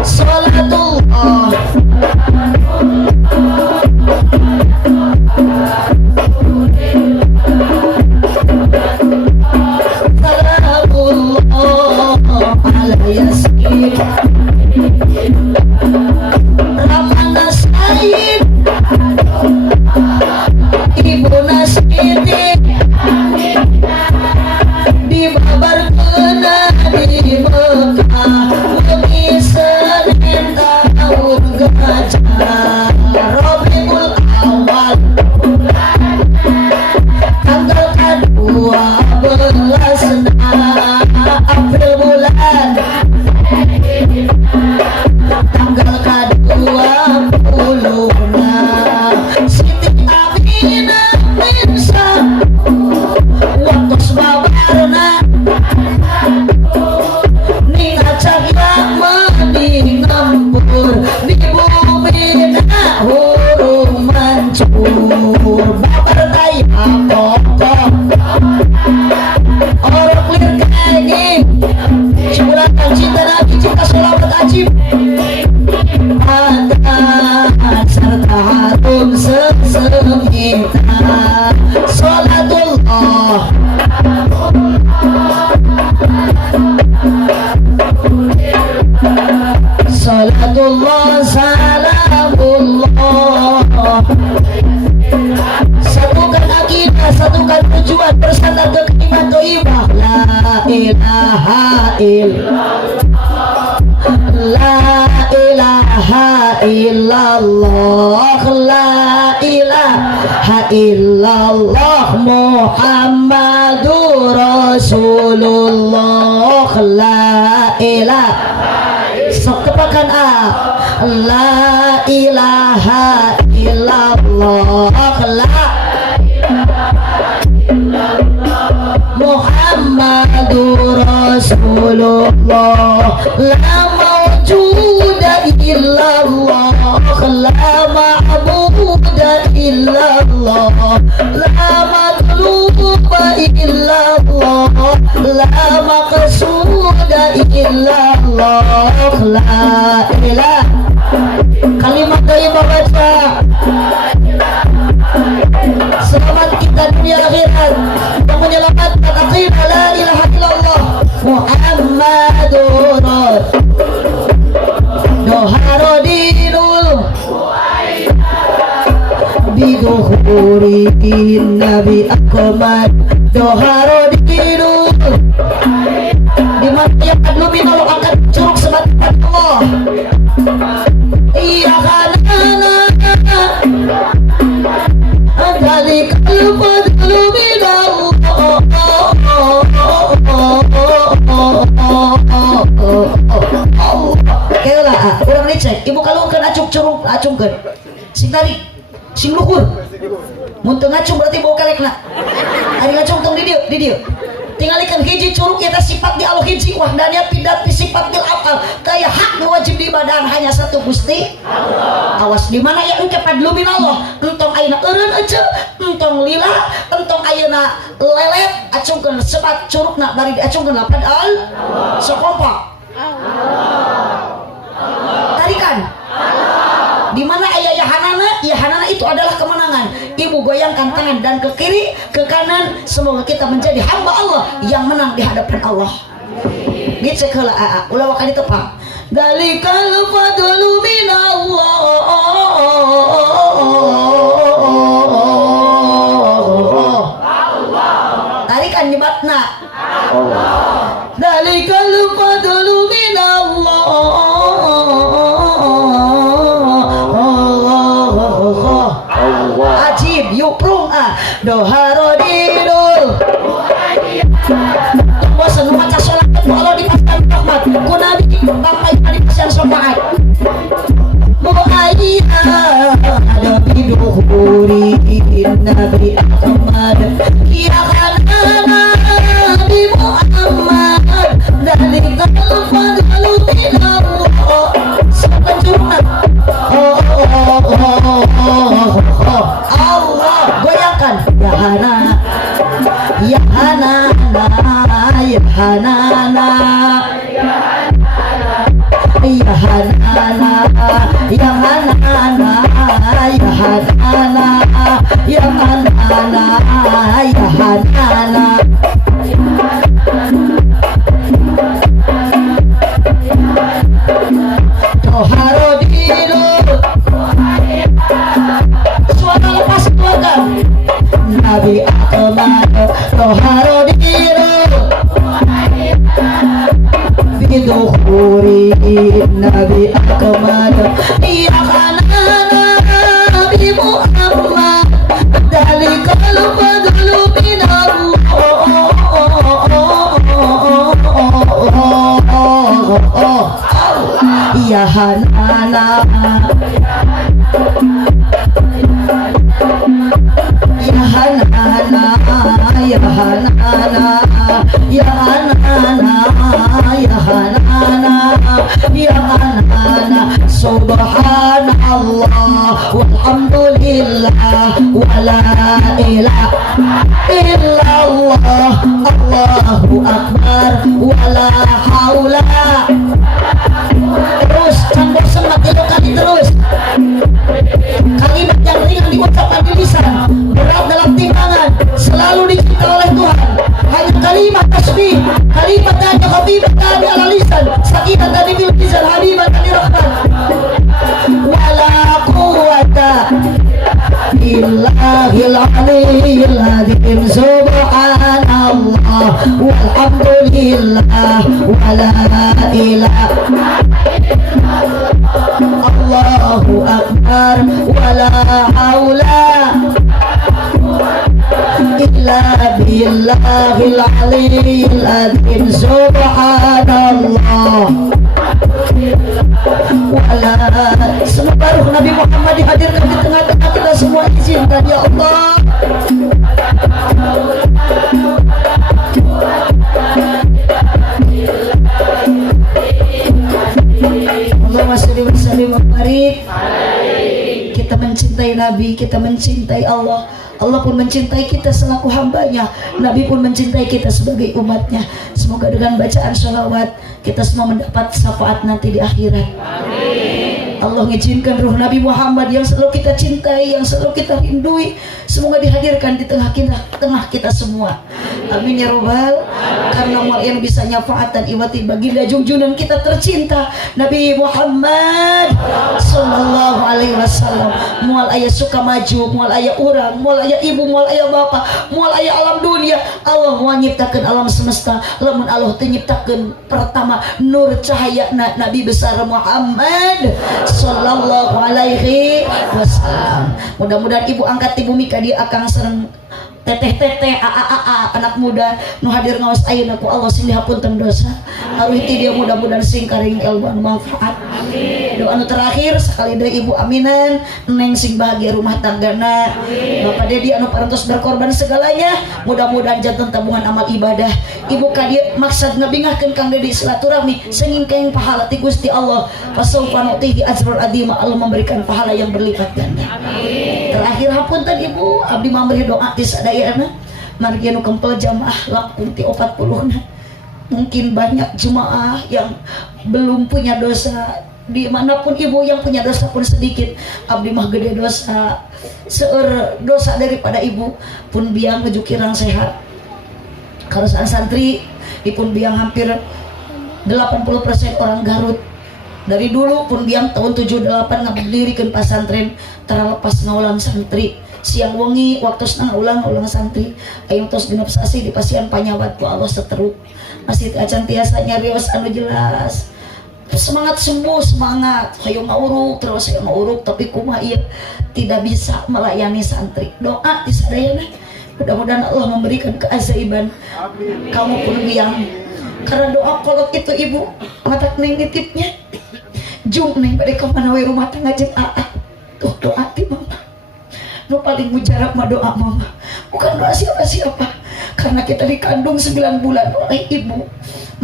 salatullah. Ramana Sayyid Ibu Nasiti dibabarkeun di Mekah bumi Senin tahun gajah Rabiul Awal tanggal ke-12 April bulan salatullah salamullah. Satukan akidah, satukan tujuan, bersandar ke kalimat thayyibah la ilaha illallah, la ilaha illallah, la ilaha illallah, Muhammadur Rasulullah, la ilaha. Sok tepakan la ilaha illallah, la Muhammadur Rasulullah, la mawjuda illallah, la ma'buda illallah, la matluba illallah, la maqsuda illallah, la ilaha. Kalimat thayyibah baca. Selamat kita dunia akhirat, yang menyelamatkan aqidah la ilaha illallah Muhammadur Doharodinul biduhurin Nabi Akmal Doharodinul. Dimana yang adlu minal akan curug sebat Allah. Iya kanana dalikal fadlu minallah. Kela urang dicek ibu kalungkeun acung curug acungkeun sing tadi sing luhur mun teu ngacung berarti bau kelekna ari ngacung tong di dieu tingalikeun hiji curug eta sifat di Allah hiji wahdaniyah pidat di sifat bil afal kaya hak nu wajib diibadahan hanya satu Gusti Allah. Awas di mana ya engke padlu minallah entong ayeuna eureun ece entong lila entong ayeuna lelet acungkeun sebat curugna bari diacungkeun lapad Allah sok kompak tarikan di mana ayah yahanana itu adalah kemenangan. Ibu goyangkan tangan dan ke kiri ke kanan, semoga kita menjadi hamba Allah yang menang di hadapan Allah. Ngecek heula ulah wakan ditepang. Dalikal fadlu minallah. Tarikan nyebatna. Dalikal fadlu minallah. Ajib yuk prung doharodinul. Bosan maca sholat Allah di pasang rahmat ku nabi bapak di pasang syafaat mu'ayyah ada biduhuri nabi Ahmad ya kanana nabi Muhammad dalikal fadlu minallah sepanjurna Allah goyangkan ya hanana ya hanana ya hanana ya hanana ya hanana ya hanana ya hanana Toharodilo suara lepas keluarga Nabi Ahmad Toharodilo biduhuri Nabi Ahmad ya kanana Nabi Muhammad dalikal fadlu minallah ya hanana ya hanana ya hanana ya hanana ya hanana ya hanana subhanallah walhamdulillah wala ilaha illallah Allahu akbar wala haula. Terus campur semak 3 kali terus. Kalimat yang ringan diucapkan di lisan, berat dalam timbangan, selalu dicipta oleh Tuhan. Hanya kalimat tasbih, kalimat tadi habibat tadi ala lisan, sakinah tadi bil lisan, habibat tadi rahman, العلي العظيم سبحان الله والحمد لله ولا إله الله أكبر ولا حول إلا بالله العلي العظيم سبحان الله wala. Semoga ruh Nabi Muhammad dihadirkan di tengah-tengah kita semua, izinkan ya Allah. Allahumma sholli wa sallim wa barik. Kita mencintai Nabi, kita mencintai Allah. Allah pun mencintai kita selaku hambanya. Nabi pun mencintai kita sebagai umatnya. Semoga dengan bacaan sholawat kita semua mendapat syafaat nanti di akhirat. Amin. Allah mengizinkan ruh Nabi Muhammad yang selalu kita cintai, yang selalu kita rindui, semoga dihadirkan di tengah kita semua. Amin ya robbal. Karena mual yang bisa nyafaatan iwati baginda junjungan kita tercinta Nabi Muhammad sallallahu alaihi wasallam. Mual ayah suka maju, mual ayah urang, mual ayah ibu, mual ayah bapak, mual ayah alam dunia. Allah menciptakan alam semesta, lamun Allah menciptakan pertama nur cahaya Nabi besar Muhammad sallallahu alaihi wasallam. Mudah-mudahan ibu angkat ibu Mika dia akan sereng teteh anak muda nu hadir ngaos ayeuna ku Allah sing dihapunten dosa. Aruhiti dia mudah-mudahan sing karing ilmu anu manfaat. Amin. Doa anu terakhir sekali deui Ibu Aminan neng sing bahagia rumah tanggana. Bapak Dedi anu parantos berkorban segalanya, mudah-mudahan janten tabungan amal ibadah. Ibu ka dieu maksud ngabingahkeun Kang Dedi silaturahmi senging keng pahala ti Gusti Allah. Fasaufa nu'tihi ajrul adima, Allah memberikan pahala yang berlipat ganda. Amin. Terakhir hapunten Ibu abdi memberi doa ti sadayana margi anu kempel jamaah langkung ti 40 na. Mungkin banyak jemaah yang belum punya dosa, dimanapun ibu yang punya dosa pun sedikit, abdi mah gede dosa seueur dosa daripada ibu pun biang menuju kirang sehat. Kalau santri dipun biang hampir 80% orang Garut. Dari dulu pun biang tahun 78 ngaberdirikan pasantren terlepas ngaulang santri. Siang wengi waktu setengah ulang santri ayo tos genep sasi di pasian panyawat ku Allah seteruk masih acan tiasa nyarios anu jelas semangat sembuh semangat hayo ngauruk terus hayo ngauruk tapi kumaha ieu tidak bisa melayani santri. Doa di sadayana mudah-mudahan Allah memberikan keajaiban. Kamu pun biang karena doa kolot itu ibu matak neng nitipnya jung neng bade ka mana we rumah tangga jeung aa tuh doa ti mama nu paling mujarab mah doa mama, bukan doa siapa-siapa. Karena kita dikandung 9 bulan oleh ibu,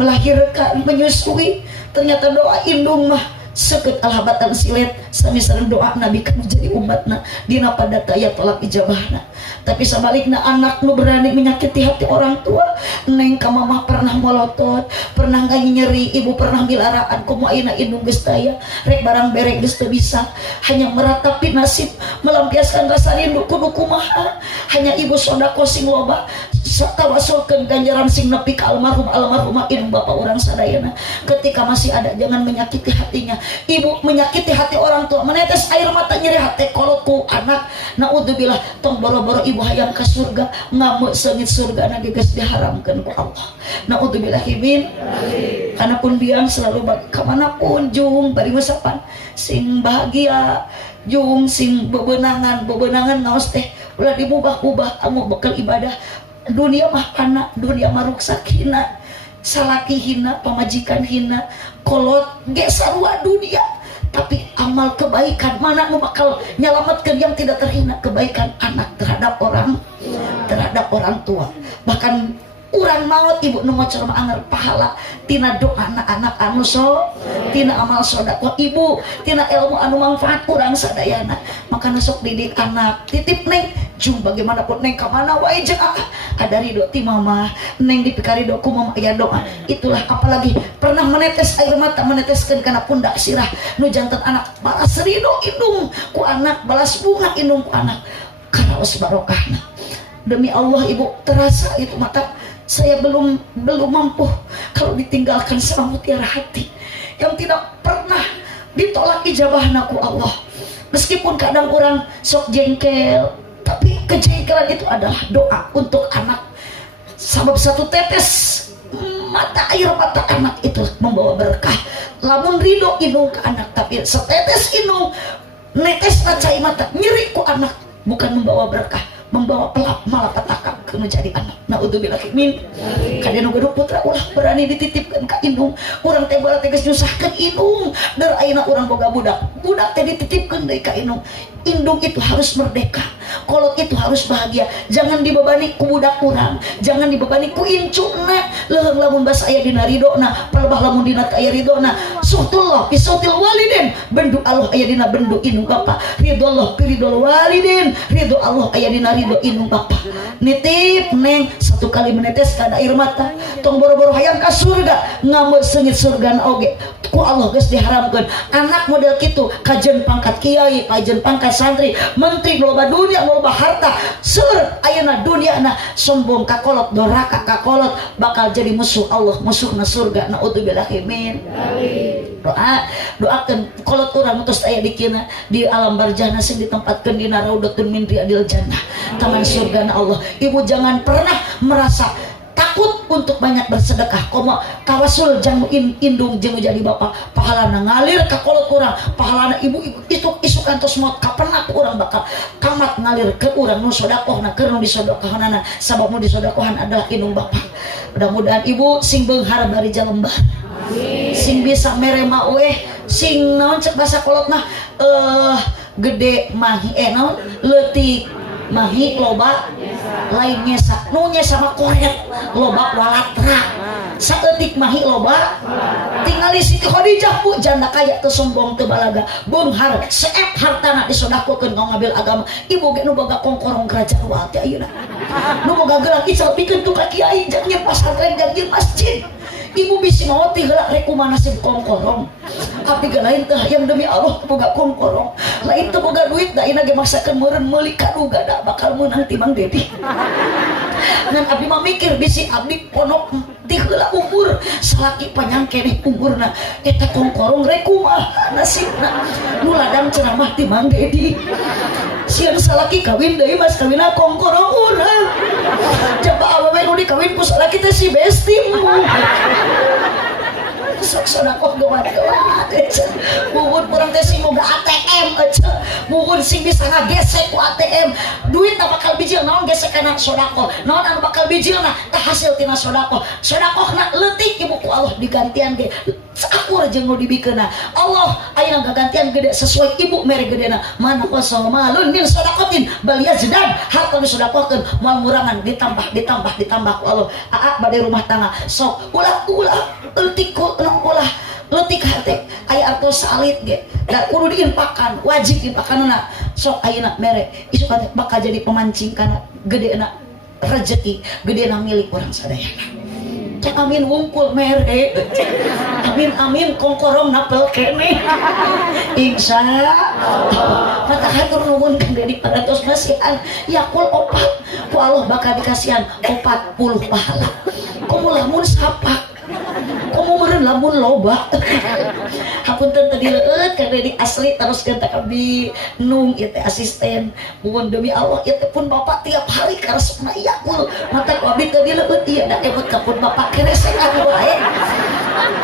melahirkan, menyusui, ternyata doa indung mah seket alhabatan silet sami sareng doa Nabi kan menjadi umatna dina pada daya tolak ijabahna. Tapi sebaliknya anak nu berani menyakiti hati orang tua, neng ka mamah pernah molotot, pernah nyeri, ibu pernah milaraan kumaha ayeuna indung geus daya rek barang berek geus teu bisa, hanya meratapi nasib, melampiaskan rasa rindu kudu kumaha, hanya ibu sodako sing loba tawasulkeun ganjaran sing nepi ka almarhumah indung bapak urang sadayana. Ketika masih ada jangan menyakiti hatinya. Ibu menyakiti hati orang tua, menetes air mata nyeri hati kolotku anak. Naudzubillah, tong boro-boro ibu hayang ke surga, ngamuk sengit surga na geus diharamkeun ku Allah. Naudzubillah min. Karena pun biang selalu kemanapun jung bari ngusapan sing bahagia, jung sing bebenangan ngaos teh ulah dibubah-ubah anu bekal ibadah. Dunia mah pana, dunia mah ruksak hina, salaki hina, pamajikan hina, kolot ge sarua dunia. Tapi amal kebaikan mana nu bakal nyalametkeun yang tidak terhina? Kebaikan anak terhadap orang tua. Bahkan urang maut ibu nu ngocor anger pahala tina doa anak anu tina amal sedekah ibu, tina ilmu anu manfaat urang sadayana. Maka sok didik anak, titip neng jung bagaimanapun neng kamana wae jeung ada ridho ti mama, neng dipikari doku mama aya doa. Itulah apalagi pernah menetes air mata meneteskeun kana pundak sirah nu janten anak balas ridho indung ku anak, balas bunga indung ku anak karaos barokahna. Demi Allah ibu terasa itu, maka saya belum mampu kalau ditinggalkan sama mutiara hati yang tidak pernah ditolak ijabahna ku Allah. Meskipun kadang orang sok jengkel, tapi kejengkelan itu adalah doa untuk anak. Sebab satu tetes mata air mata anak itu membawa berkah. Lamun ridho indung ke anak, tapi setetes indung netes cai mata nyeri ku anak, bukan membawa berkah, membawa pelap malapetaka kena jadi anak. Naudzubillah min. Kadang nu putra ulah berani dititipkan ka indung, urang teh bala tegas nyusahkeun indung. Dar ayeuna urang boga budak, budak teh dititipkeun deui ka indung. Indung itu harus merdeka, kolot itu harus bahagia. Jangan dibebani ku budak urang, jangan dibebani ku incuna. Leuheung lamun basa aya dina ridona, palebah lamun dina aya ridona. Suhtullah bisautil walidin, bendu Allah aya dina bendu indung bapa. Ridullah biridul walidin, ridho Allah aya dina ridho indung bapa. Nitip neng satu kali menetes kada air mata, tong boro-boro hayang ka surga, ngameu seungit surga oge. Ku Allah geus diharamkeun. Anak model kitu kajen pangkat kiai, kajen pangkat santri, menteri, loba dunia, loba harta, seur ayeuna dunyana sombong kakolot, doraka kakolot, bakal jadi musuh Allah, musuhna surga. Naudzubillah min. Doakeun kolot urang terus aya di kina di alam barzah sing ditempatkeun dina raudhatun min riyadil jannah, taman surga Allah. Ibu jangan pernah merasa takut untuk banyak bersedekah. Komo kawasul jang indung jeung jadi bapak pahalana ngalir ka kolot urang, pahalana ibu itu isu kantos maut kapenak urang bakal kamat ngalir ke urang nu sedekahna keur nu disedekahana, sabab nu disedekahan adalah indung bapak. Mudah-mudahan ibu sing beunghar bari jalembah, sing bisa mere maweh, sing naon cek basa kolot mah gede mahi naon leutik mahi loba lain nyesa, nu nyesa mah koret loba walatra, saeutik mahi loba tingali Siti Khadijah bu janda kaya teu sombong teu balaga, beunghar seep hartana disodakokeun ka ngabil agama. Ibu ge nu boga kongkorong kerajaan wae teh ayeuna, nu boga gelang ical pikeun tu ka kiai jeung nyeun pasantren jeung masjid. Ibu bisi mau tinggal rek kumaha nasib kongkorong. Abdi lain teh yang demi Allah boga kongkorong. Lain teh boga duit da ina ge maksakeun meureun meuli kaduga da bakal meunang ti Mang Dedi. Ngan abdi mah mikir bisi abdi ponok ti heula umur salaki panjang keneh umurna eta kongkorong rek kumaha nasibna. Nu ladang ceramah ti Mang Dedi. Sieun salaki kawin deui mas kawinna kongkorong urang. Coba awewe nu dikawin ku salaki teh si Besti. Sok sodakoh gawat-gawat bubun kurang teh sing boga ATM aja, bubun sing bisa ngagesek ku ATM duit tak bakal bijil naon gesekana sodakoh, naon anu bakal bijilna tah hasil tina sodakoh. Sodakohna leutik ibu ku Allah digantian ge sakur jeung nu dibikeunna Allah ayeuna gagantian gede sesuai ibu mere gedena. Mana kosong malun min sodakotin bal yazdad, harta nu sodakohkeun moal murangan ditambah ku Allah. Aa bade rumah tangga sok ulah leutik ku ulah leutik hate aya artos salit ge da kudu diinpakan, wajib inpakanna. Sok ayeuna mere isu teh bakal jadi pemancing kana gedena rezeki, gedena milik urang sadayana. Cak amin wungkul mere, amin kongkorong napel kene. Insya Allah mata hatur nuhun Kang Dedi parantos nasihan yakul 4 ku Allah bakal dikasihan 40 pahala. Komo lamun sapak, komo meureun lamun loba. Hapunten teu dileueut Kang Dedi asli terus kita abdi nung ieu teh asisten. Muhun demi Allah ieu teh pun bapak tiap hari karesna yakul. Mata ku abdi teu dileueut ieu da ebut ka pun bapak keresek aku wae.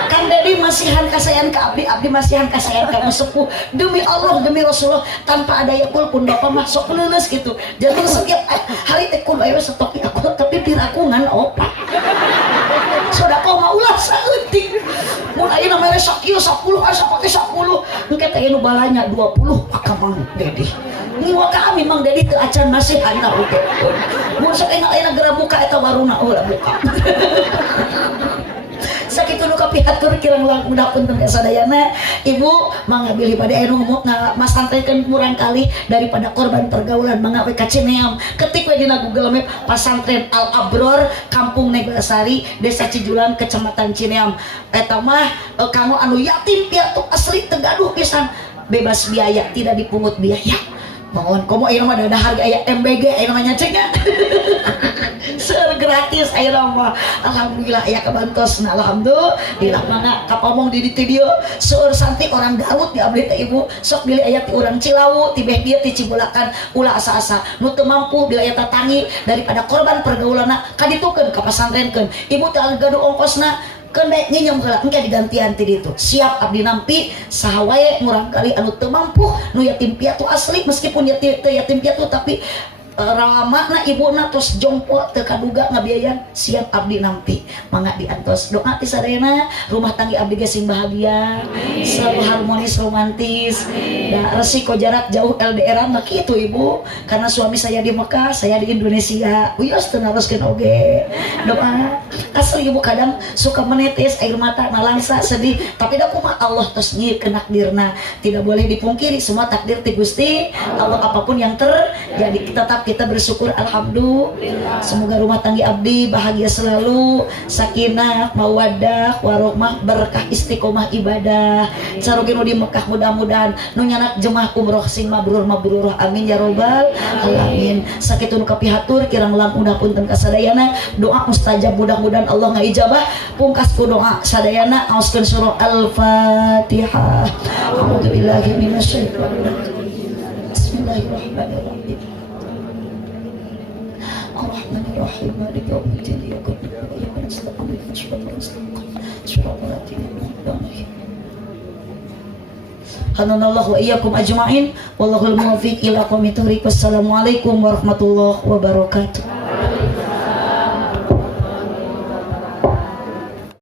Kang Dedi masihan kasayan ka abdi masihan kasayan ka sepuh. Demi Allah demi Rasulullah tanpa ada yakul pun bapak masuk leuleus gitu. Jangan setiap hari teh kun aya stok yakul tapi dirakungan opat. Sedekah mah ulah saeutik. Mun ayeuna mere sakieu 10 asa pake 10. Engke teh nu balanya 20 ka Mang Dedi. Ngiwa ka amin Mang Dedi teu acan masihanna oge. Mun sakenga ayeuna geura buka eta warungna ulah buka. Sakitu nu kapihatur kirang langkung teu sadayana ibu mangga bilih bade anu ngomong masantrekeun kurang kali daripada korban pergaulan mangga we ka Cineam. Ketik we dina Google Map Pasantren Al Abror Kampung Neglasari Desa Cijulang Kecamatan Cineam. Eta mah kanggo anu yatim piatu asli teu gaduh pisan, bebas biaya, tidak dipungut biaya. Mohon komo ieu mah dadah harga aya MBG ieu mah nyacengna. Seueur gratis ayeuna mah alhamdulillah aya kabantosna alhamdulillah mangga kapamong di dieu seueur santi orang Garut di abdi teh ibu sok bili aya ti urang Cilawu ti beh dieu ti Cibulakan ulah asa-asa nu teu mampu bila aya tatangi daripada korban pergaulanna kaditukeun ka pasantrenkeun ibu teh gaduh ongkosna kene nyinyum heula engke digantian ti ditu siap abdi nampi saha wae murang kali anu teu mampu nu yatim piatu asli meskipun yatim piatu tapi ramakna ibuna tos jompo teu kaduga ngabiayan siap abdi nampi mangga diantos doa ti sadayana rumah tangga abdi ge sing bahagia selalu harmonis romantis da resiko jarak jauh LDR mah kitu ibu karena suami saya di Mekah saya di Indonesia uyos teu naroskeun oge doa asli ibu kadang suka menetes air mata nalangsa sedih tapi da kumaha Allah tos nyieun takdirna tidak boleh dipungkiri semua takdir ti Gusti Allah apapun yang terjadi tetap kita bersyukur alhamdulillah semoga rumah tangga abdi bahagia selalu sakinah mawaddah warahmah berkah istiqomah ibadah saroge nu di Mekah mudah-mudahan nu nyanak jemaah umroh sing mabrur amin ya robbal alamin sakitu nu kapihatur kirang langkung punten kasadayana doa mustajab mudah-mudahan Allah ngaijabah pungkas ku doa sadayana aoskeun surah al-fatihah a'udzubillahi minasyaitonir rajim bismillahirrahmanirrahim Ar-Rahmanir-Rahim Maliki Yaumiddin Iyyaka na'budu wa iyyaka nasta'in ihdinas siratal mustaqim siratal ladzina an'amta 'alaihim Hananallahu wa iyyakum ajma'in wallahul muwaffiq ila aqwamit thoriq. Wassalamualaikum warahmatullahi wabarakatuh.